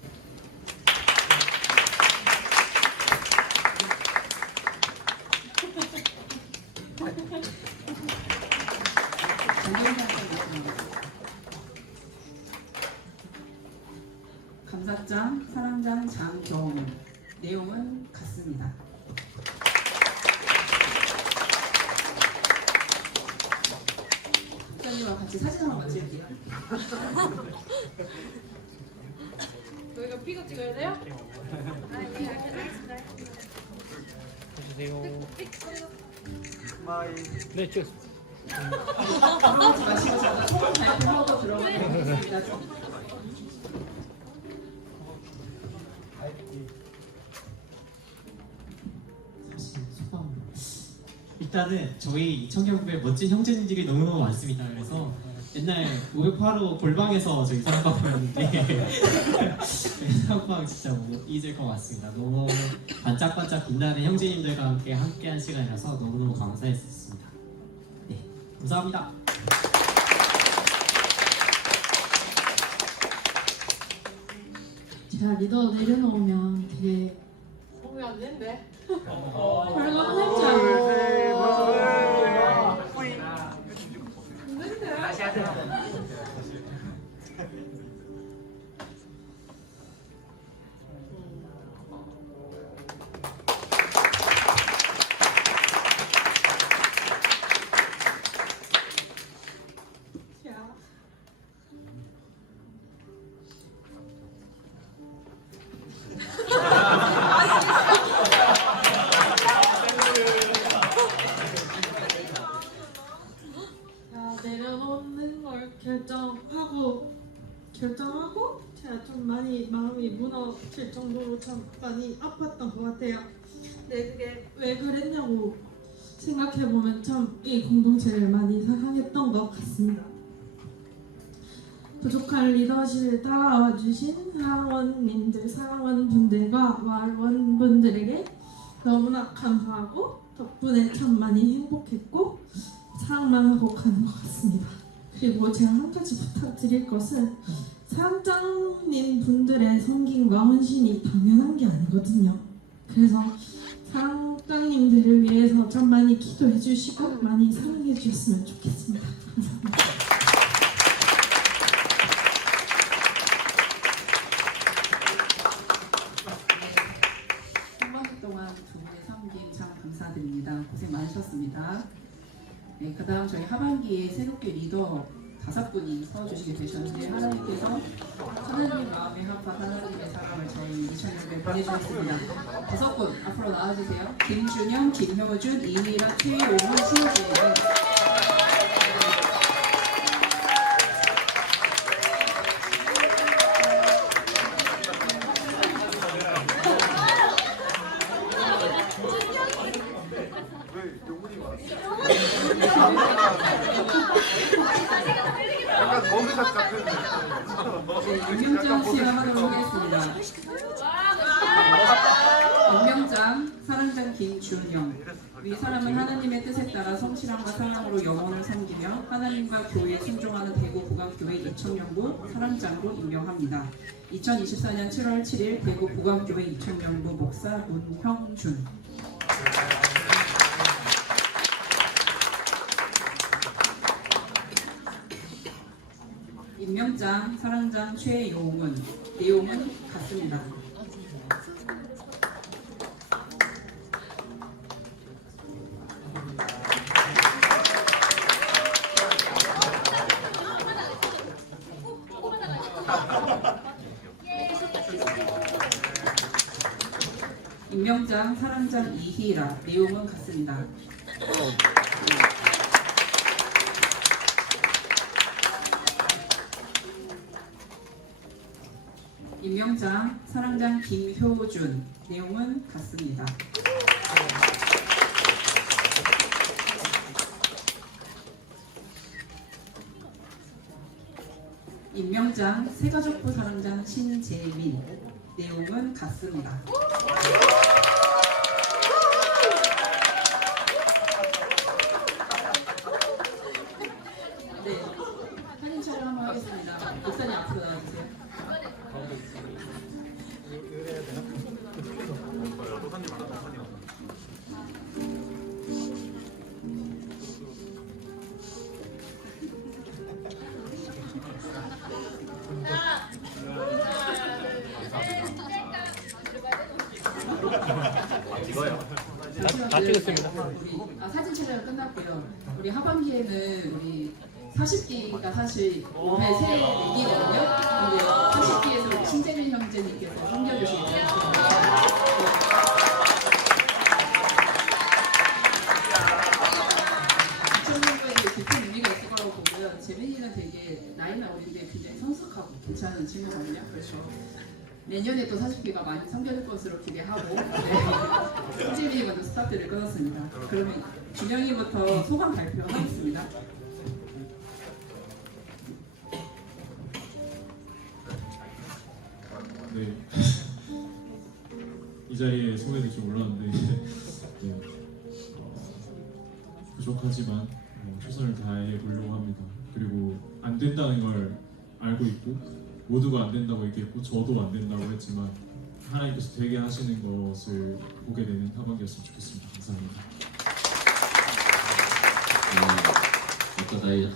감사장, 사랑장 장경훈. 내용은 같습니다. 목사님과 같이 사진 한번 찍을게요. 저희가 삐고 찍어야 돼요? 해주세요. 네, 찍었습니다. 부러워하지 마시고 저는 소금 발표하고 들어가도록 하겠습니다. 사실 소감 일단은 저희 이청년부의 멋진 형제님들이 너무너무 많습니다. 그래서 옛날 508호 골방에서 저희 사랑방 보였는데 사랑방 진짜 못 잊을 것 같습니다. 너무 반짝반짝 빛나는 형제님들과 함께한 시간이라서 너무너무 감사했습니다. 네, 감사합니다. 제가 리더 내려놓으면 되게 몸이 안 된대. 결과는 할지 알고 내려놓는 걸 결정하고 제가 좀 많이 마음이 무너질 정도로 참 많이 아팠던 것 같아요. 근데 그게 왜 그랬냐고 생각해보면 참 이 공동체를 많이 사랑했던 것 같습니다. 부족한 리더십을 따라와 주신 사랑원님들, 사랑원분들과 와원분들에게 너무나 감사하고 덕분에 참 많이 행복했고 사랑만 하고 가는 것 같습니다. 그리고 제가 한 가지 부탁드릴 것은 사랑장님 분들의 섬김과 헌신이 당연한 게 아니거든요. 그래서 사랑장님들을 위해서 참 많이 기도해 주시고 많이 사랑해 주셨으면 좋겠습니다. 감사합니다. 한 번 동안 두 분의 섬김 참 감사드립니다. 고생 많으셨습니다. 네, 그 다음 저희 하반기에 새롭게 리더 5분이 서주시게 되셨는데 하나님께서 하나님 마음에 합한 하나님의 사람을 저희 미션을 보내주셨습니다. 5분 앞으로 나와주세요. 김준영, 김효준, 이미라, 최용훈, 신지혜. 임명장 시작하도록 하겠습니다. 임명장 사랑장 김준영. 이 사람은 하나님의 뜻에 따라 성실함과 사랑으로 영혼을 섬기며 하나님과 교회에 순종하는 대구 부강교회 이천명부 사랑장으로 임명합니다. 2024년 7월 7일 대구 부강교회 이천명부 목사 문형준. 임명장 사랑장 최용은. 내용은 같습니다. 임명장 사랑장 이희라. 내용은 같습니다. 임명장 사랑장 김효준. 내용은 같습니다. 임명장 새가족부 사랑장 신재민. 내용은 같습니다. 네, 사진 촬영 한번 하겠습니다. 목사님 앞으로 나와주세요. 하나, 둘, 찍었습니다. 사진 촬영 끝났고요. 우리 하반기에는 우리 40기가 사실 올해 새 얘기거든요. 근데 40기에서 신재민 형제님께서 섬겨주시고 깊은 의미가 있을 거라고 보고요. 재민이는 되게 나이는 어린데 굉장히 성숙하고 괜찮은 친구거든요. 그래서 내년에 또 40기가 많이 섬겨질 것으로 기대하고 신재민이 먼저 스타트를 끊었습니다. 그러면 준영이부터 소감 발표하겠습니다. 네. 이 자리에 소개될 줄 몰랐는데 네. 부족하지만 최선을 다해 보려고 합니다. 그리고 안 된다는 걸 알고 있고 모두가 안 된다고 얘기했고 저도 안 된다고 했지만 하나님께서 되게 하시는 것을 보게 되는 하반기였으면 좋겠습니다. 감사합니다. また大丈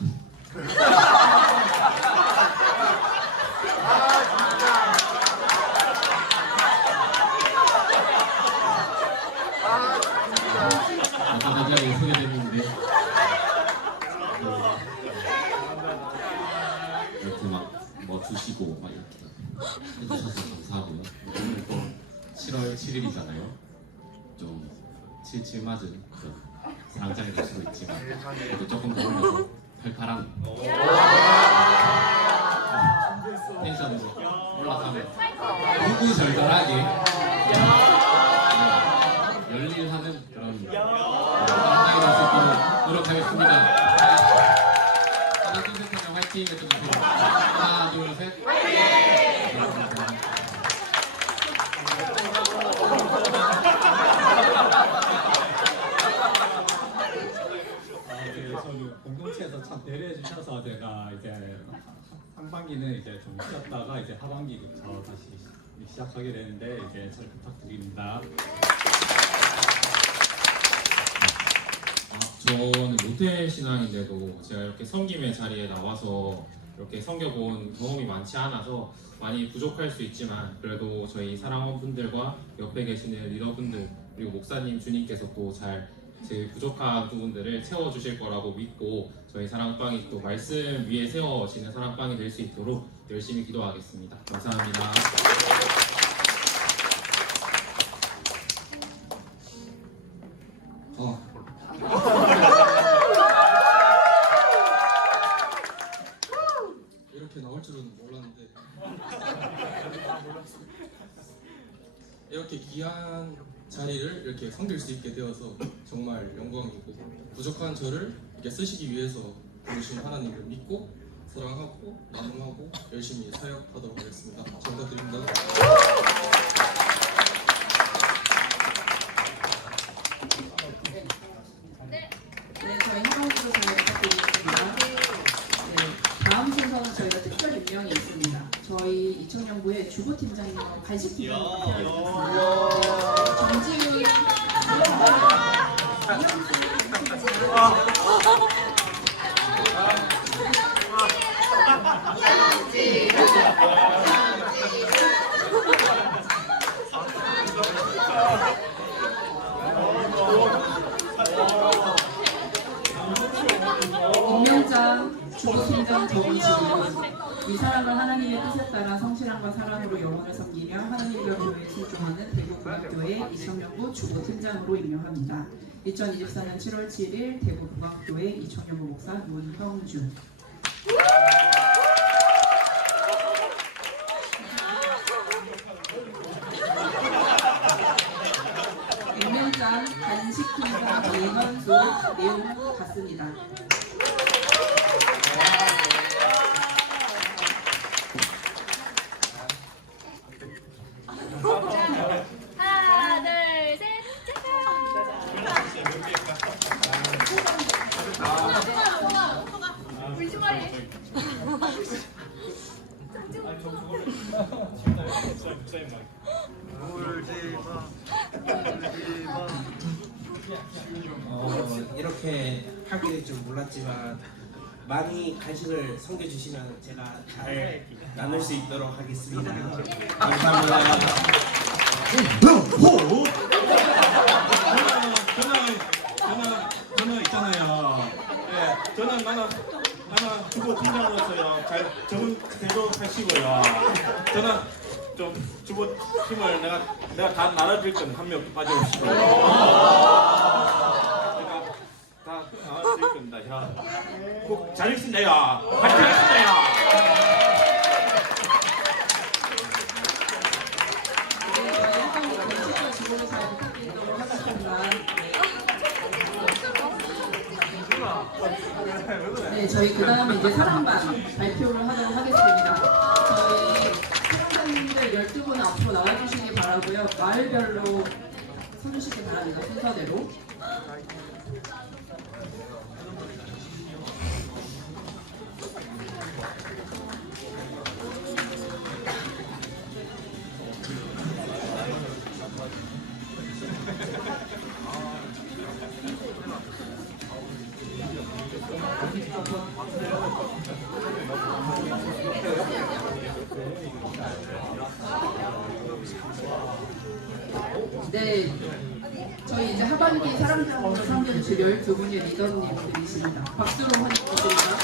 またダジャレ소개됐는데 이렇게 막 주시고 막 이렇게 해주셔서 감사하고요. 오늘 또 7월 7일이잖아요. 좀 칠칠 맞은 그런 상장이 될 수도 있지만 그래도 조금 더 올려서 팔팔한 텐션으로 올라가면 구구절절하게 열일하는 그런 상장이 될 수 있도록 노력하겠습니다. 하나 둘 셋 하면 화이팅 해주세요. 하나 둘 셋. 저는 공동체에서 참 배려해 주셔서 제가 이제 상반기는 이제 좀 쉬었다가 이제 하반기부터 다시 시작하게 되는데 이제 잘 부탁드립니다. 저는 모태 신앙인데도 제가 이렇게 섬김의 자리에 나와서 이렇게 섬겨본 경험이 많지 않아서 많이 부족할 수 있지만 그래도 저희 사랑원분들과 옆에 계시는 리더분들 그리고 목사님 주님께서 또 잘 제 부족한 부분들을 채워주실 거라고 믿고 저희 사랑방이 또 말씀 위에 세워지는 사랑방이 될 수 있도록 열심히 기도하겠습니다. 감사합니다. 이렇게 나올 줄은 몰랐는데 이렇게 귀한 자리를 이렇게 섬길 수 있게 되어서 정말 영광이고 부족한 저를 이렇게 쓰시기 위해서 부르신 하나님을 믿고 사랑하고 나눔하고 열심히 사역하도록 하겠습니다. 잘 부탁드립니다. 네, 저희 하반기로 잘 부탁드리겠습니다. 네, 다음 순서는 저희가 특별 임명이 있습니다. 저희 이청년부의 주부팀장님과 간식팀장님 발표하겠습니다. 정지훈 임명장 주부팀장 정지훈 이 사람은 하나님의 뜻에 따라 성실함과 사랑으로 영혼을 섬기며 하나님과 교회에 순종하는 대구국악교회 이청년부 주부팀장으로 임명합니다. 2024년 7월 7일 대구국악교회 이청년부 목사 문형준. 임명장 간식팀장 이현수 내용 같습니다. 하나, 둘, 셋, 짜잔! 불주머니. 이렇게 하게 될 줄 몰랐지만 많이 간식을 섬겨주시면 제가 잘 나눌 수 있도록 하겠습니다. 감사합니다. 나는 주부 팀장으로서요 잘 적응 대조하시고요. 저는 좀 주부 팀을 내가 다 나눠줄 건 한 명도 빠짐없이 제가 다 나눠줄 겁니다. 꼭 잘했습니다. 파이팅 하겠습니다. 주부를 잘 부탁드리도록 하겠습니다. 네, 저희 그 다음에 이제 사랑방 발표를 하도록 하겠습니다. 저희 사랑방님들 12분 앞으로 나와주시기 바라고요. 마을별로 서주시기 바랍니다. 순서대로. 네, 저희 이제 하반기 사랑방으로 상대주실 12분의 리더님들이십니다. 박수로 환영드립니다.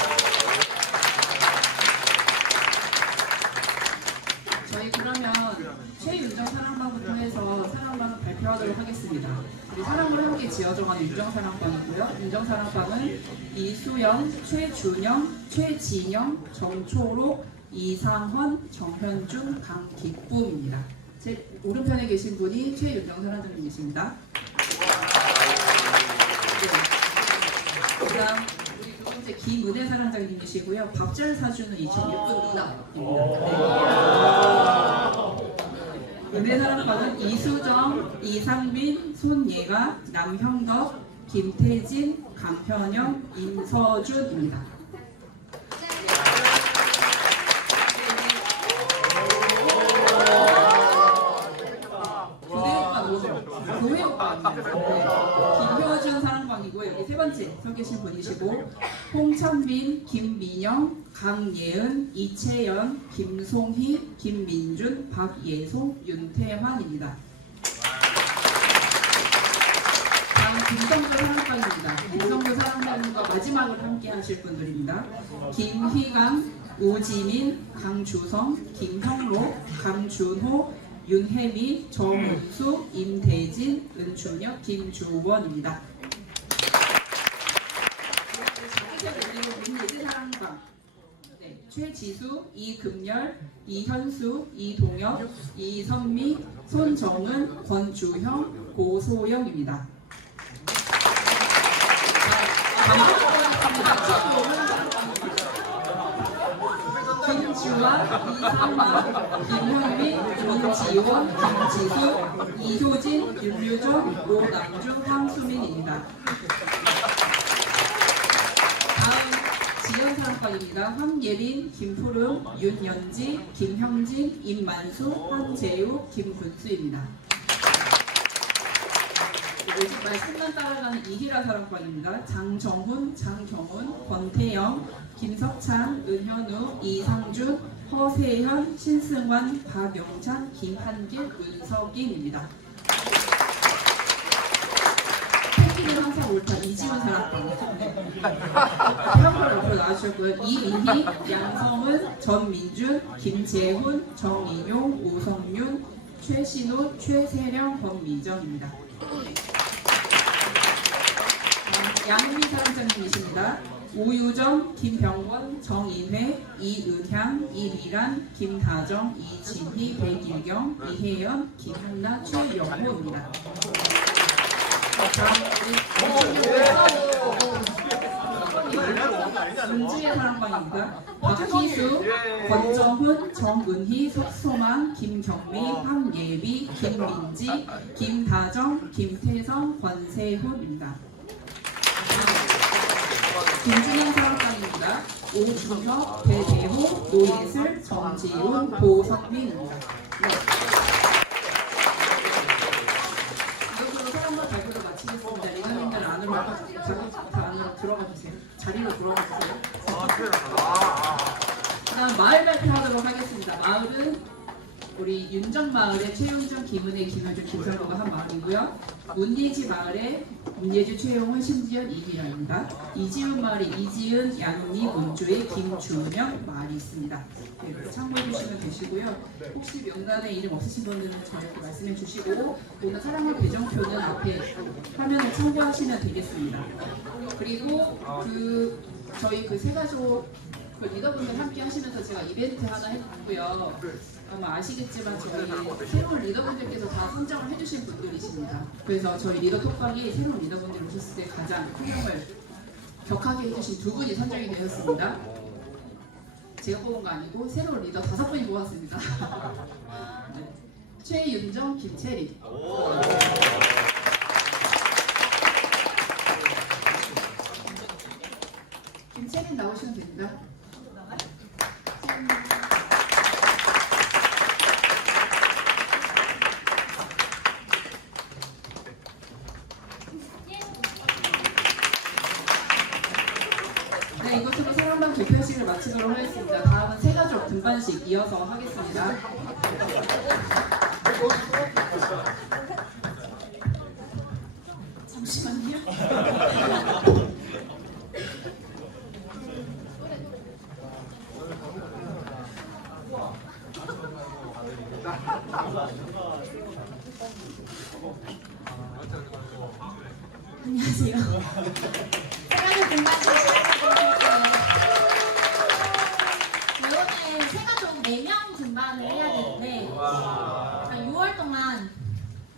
저희 그러면 최윤정 사랑방부터 해서 사랑방을 발표하도록 하겠습니다. 우리 사랑을 함께 지어져가는 윤정사랑방이고요. 윤정사랑방은 이수연, 최준영, 최진영, 정초록, 이상헌, 정현준, 강기쁨입니다. 제 오른편에 계신 분이 최윤정 사랑장님이십니다. 네. 그다음 우리 두 번째 김은혜 사랑장님이시고요. 밥 잘 사주는 2006분 누나입니다. 네. 은혜 사랑방은 이수정, 이상민, 손예가, 남형덕, 김태진, 강현영, 임서준입니다. 교회 오빠입니다. 네. 김효준 사랑방이고 여기 세 번째 서 계신 분이시고 홍찬빈, 김민영, 강예은, 이채연, 김송희, 김민준, 박예송, 윤태환입니다. 다음 김성조 사랑방입니다. 김성조 사랑방과 마지막으로 함께 하실 분들입니다. 김희강, 오지민, 강주성, 김형록, 강준호, 윤혜미, 정은수, 임대진, 은춘혁, 김주원입니다. 민예지 사랑방 네, 최지수, 이금열, 이현수, 이동혁, 이선미, 손정은, 권주형, 고소영입니다. 김주환, 이상만, 김현민, 문지원, 김지수, 이효진, 윤유정, 오남주, 황수민입니다. 다음 지연사랑방입니다. 황예린, 김푸름, 윤연지, 김형진, 임만수, 한재우, 김군수입니다. 정말 손만 따라가는 이희라 사랑방입니다. 장정훈, 장경훈, 권태영, 김석찬, 은현우, 이상준, 허세현, 신승환, 박영찬, 김한길, 문석인입니다. 팬티는 항상 옳다. 이지훈 사랑방. 한번 앞으로 나와주셨고요. 이민희, 양성은, 전민준, 김재훈, 정인용, 오성윤, 최신우, 최세령, 권미정입니다. 양미 사랑장님이십니다. 오유정, 김병권, 정인회, 이은향, 이미란, 김다정, 이진희, 백일경, 이혜연, 김한나, 최영호입니다. 은지의 사랑방입니다. 박희수, 권정훈, 정은희, 석소만, 김경미, 황예비, 김민지, 김다정, 김태성, 권세훈입니다. 김준영 사랑방입니다. 오준혁, 배대호, 노예슬, 정지훈, 고석민입니다. 네. 이것으로 사랑방 발표를 마치겠습니다. 리더님들 안으로 들어가 주세요. 자리로 들어가 주세요. 그다음 마을 발표하도록 하겠습니다. 마을은 우리 윤정 마을의 최윤정, 김은혜, 김효준, 김성로가 한 마을이고요. 문예지 마을의 문예주, 최영원, 신지연, 이기라입니다. 이지은 말이 이지은, 양리, 문조의 김주명 말이 있습니다. 네, 이렇게 참고해 주시면 되시고요. 혹시 명단에 이름 없으신 분들은 저희한테 말씀해 주시고 오늘 사랑할 배정표는 앞에 화면을 참고하시면 되겠습니다. 그리고 저희 그 세가족 그 리더분들 함께 하시면서 제가 이벤트 하나 해봤고요. 아마 아시겠지만 저희 새로운 리더분들께서 다 선정을 해주신 분들이십니다. 그래서 저희 리더 톡방에 새로운 리더분들 오셨을 때 가장 훌륭을 격하게 해주신 두 분이 선정이 되었습니다. 제가 뽑은 거 아니고 새로운 리더 5분이 뽑았습니다. 네. 최윤정, 김채리. 김채린 나오시면 됩니다. 네, 이것으로 사랑방 개편식을 마치도록 하겠습니다. 다음은 세가족 등반식 이어서 하겠습니다. 잠시만요. 안녕하세요. 세가족 등반식 시작하도록 할게요. 이번에 세가족 4명 등반을 해야 되는데 6월 동안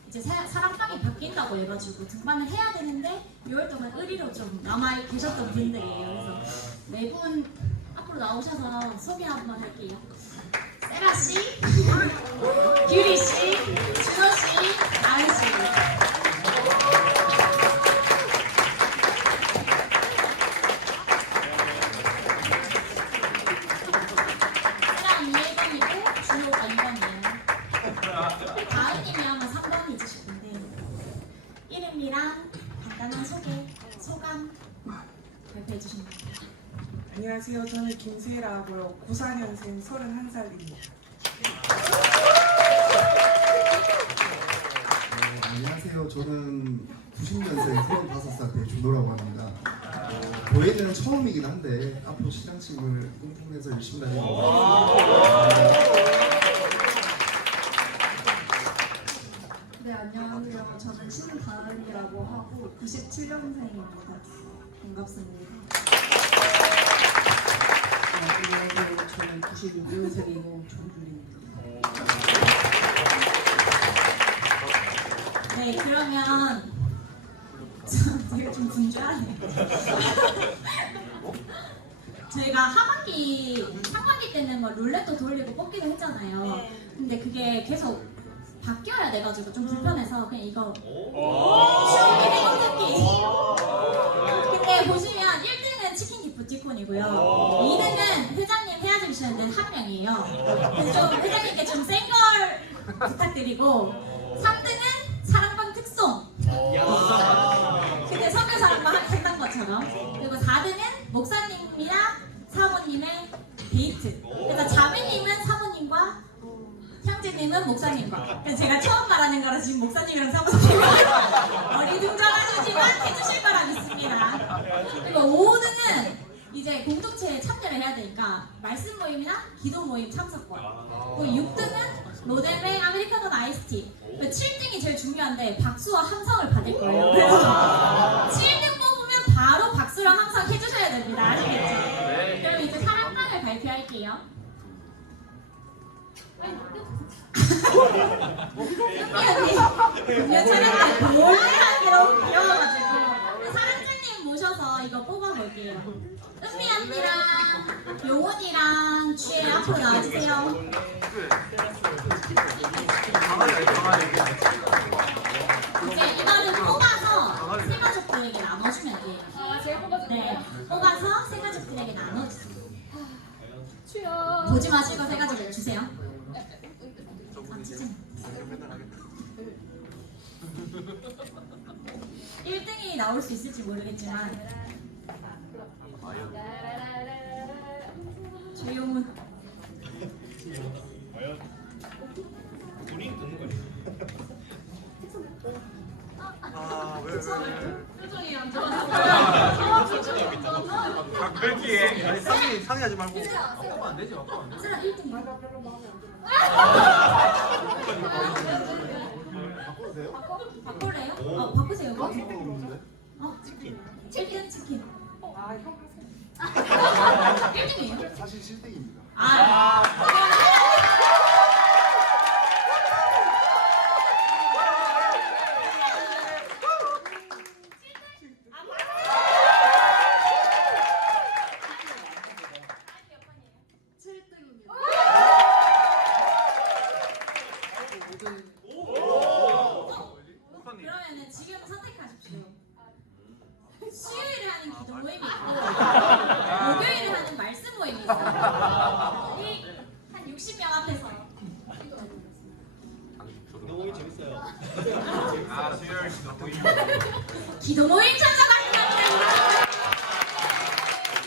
이제 사랑방이 바뀐다고 해가지고 등반을 해야 되는데 6월 동안 의리로 좀 남아 계셨던 분들이에요. 그래서 4분 앞으로 나오셔서 소개 한번 할게요. 세라 씨, 규리 씨, 준호 씨, 나은 씨. 안녕하세요. 저는 김세라고요. 94년생 31살입니다. 안녕하세요. 저는 90년생 35살 배준호라고 합니다. 도예는 처음이긴 한데 앞으로 시상식을 꿈꾸면서 열심히 다니겠습니다. 네, 안녕하세요. 저는 신다은이라고 하고 97년생입니다. 반갑습니다. 안녕하세요. 저는 96년생이고 조준입니다. 네, 그러면 제가 좀 분주하네요. 저희가 상반기 때는 뭐 룰렛도 돌리고 뽑기도 했잖아요. 근데 그게 계속 바뀌어야 돼가지고 좀 불편해서 그냥 이거 추억의 행운듣기. 근데 보시면 1등은 치킨 기프티콘이고요. 2등은 회장님 헤어지시는 데 1명이에요. 그래서 좀 회장님께 좀 센 걸 부탁드리고 3등은 사랑방 특송. 근데 선교 사랑방 했던 것처럼. 그리고 4등은 목사님이랑 사모님의 데이트. 그래서 자매님은 사모님과 형제님은 목사님과. 그래서 제가 처음 말하는 거라 지금 목사님이랑 사모님이 어리둥절하시지만 해주실 거라 믿습니다. 그리고 5등은 이제 공동체에 참여를 해야 되니까 말씀 모임이나 기도 모임 참석권. 그리고 6등은 로데메 아메리카노 아이스티. 7등이 제일 중요한데 박수와 함성을 받을 거예요. 그래서 7등 뽑으면 바로 박수랑 함성 해주셔야 됩니다. 아시겠죠? 그럼 이제 사랑방을 발표할게요. 은미 촬영할 몰래 하기 너무 귀여워가지고 사랑장님 모셔서 이거 뽑아볼게요. 은미 언니랑 용훈이랑 주혜 앞으로 나와주세요. 이제 이거를 뽑아서 세 가족들에게 나눠주면 돼요. 네, 뽑아서 세 가족들에게 나눠주세요. 보지 마시고 세 가족을 주세요. 1등이 나올 수 있을지 모르겠지만 조용훈 아, 왜? 방해하지 말고. 바꾸면 안 되죠. 바꾸면 안 되죠. 쓰라 1등. 별로 마음에 안 들어. 바꿔도 돼요? 바꿀래요? 바꾸세요. 뭐? 없는데? 치킨. 1등 치킨. 아, 형 하세요. 1등이에요? 사실 실등입니다. 그러면은 지금 선택하십시오. 수요일에 하는 기도 모임이 있고 목요일에 하는 말씀 모임이 있어요. 한 60명 앞에서. 기도 모임 재밌어요. 아, 수요일 시간 모임. 기도 모임 참석하시면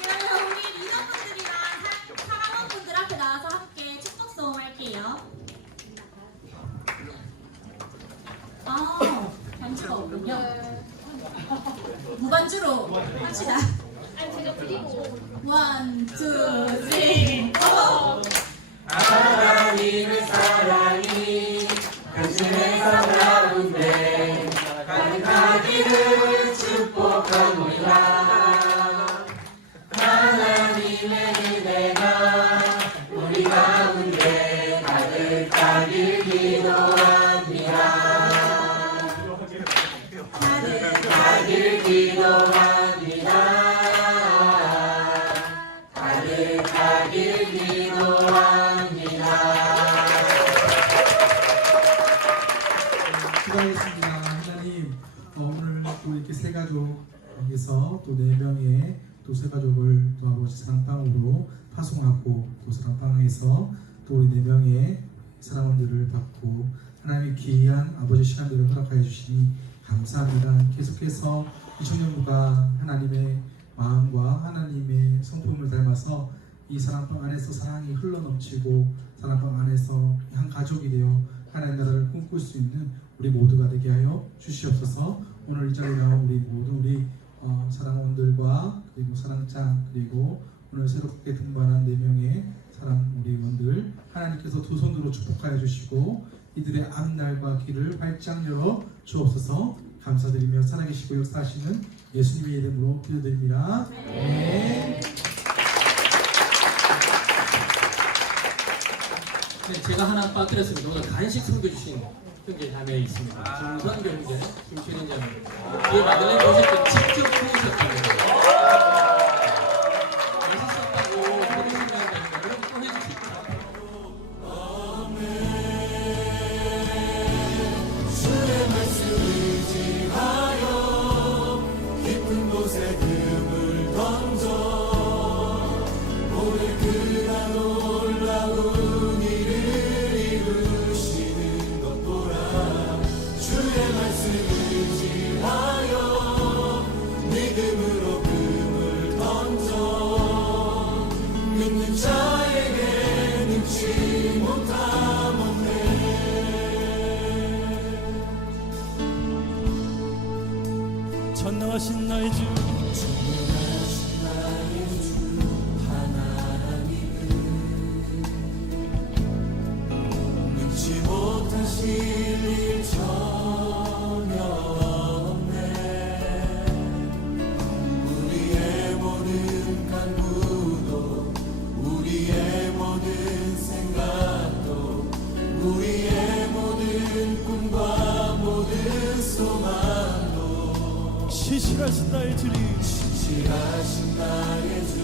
그러면 우리 리더분들이랑 사랑원분들 앞에 나와서 함께 축복 소음 할게요. 반주가 없군요. 무반주로 합시다. 아니, 제가 드리고. 1, 2, 3, 4. 하나님의 사랑이 당신의 가운데 가득하기를 축복합니다. 하나님의 은혜가 우리 가운데 가득하길 기도합니다. 가득하길 기도합니다. 가득하길 기도합니다. 수고하셨습니다. 하나님, 오늘 또 이렇게 세 가족에서 또 4명의 또 세 가족을 또 아버지 사랑방으로 파송하고 또 사랑방에서 또 우리 4명의 사랑원들을 받고 하나님의 귀한 아버지 시간들을 허락하여 주시니 감사합니다. 계속해서 이 청년부가 하나님의 마음과 하나님의 성품을 닮아서 이 사랑방 안에서 사랑이 흘러넘치고 사랑방 안에서 한 가족이 되어 하나님 나라를 꿈꿀 수 있는 우리 모두가 되게 하여 주시옵소서. 오늘 이 자리에 나온 우리 모든 우리 사랑원들과 그리고 사랑장 그리고 오늘 새롭게 등반한 4명의 사랑 우리 원들 하나님께서 두 손으로 축복하여 주시고 이들의 앞날과 길을 활짝 열어 주옵소서. 감사드리며 살아계시고 역사하시는 예수님의 이름으로 기도드립니다. 네. 네, 제가 하나 빠뜨렸습니다. 오늘 간식 숨겨주신 형제 자매 있습니다. 김선 경제, 김철인 자매. 뒤에 마들렌 오실 때 직접 구우셨다고. 맛있었다고 해주신다니까 그렇게 또 해주실까요? 주의 말씀 의지하여 깊은 곳에 금을 던져 오늘 그가 놀라운 일을 이루시는 것 보라. 주의 말씀 의지하여 믿음으로 금을 던져 믿는 자에게 능치 못함 없네. 전능하신 나의 주, 전능하신 나의 주 하나님은 능치 못하실 일 전혀 없네. 우리의 모든 간구도 우리의 모든 생각도 우리의 모든 꿈과 모든 소망도 시실하신 나의 주님, 시실하신 나의 주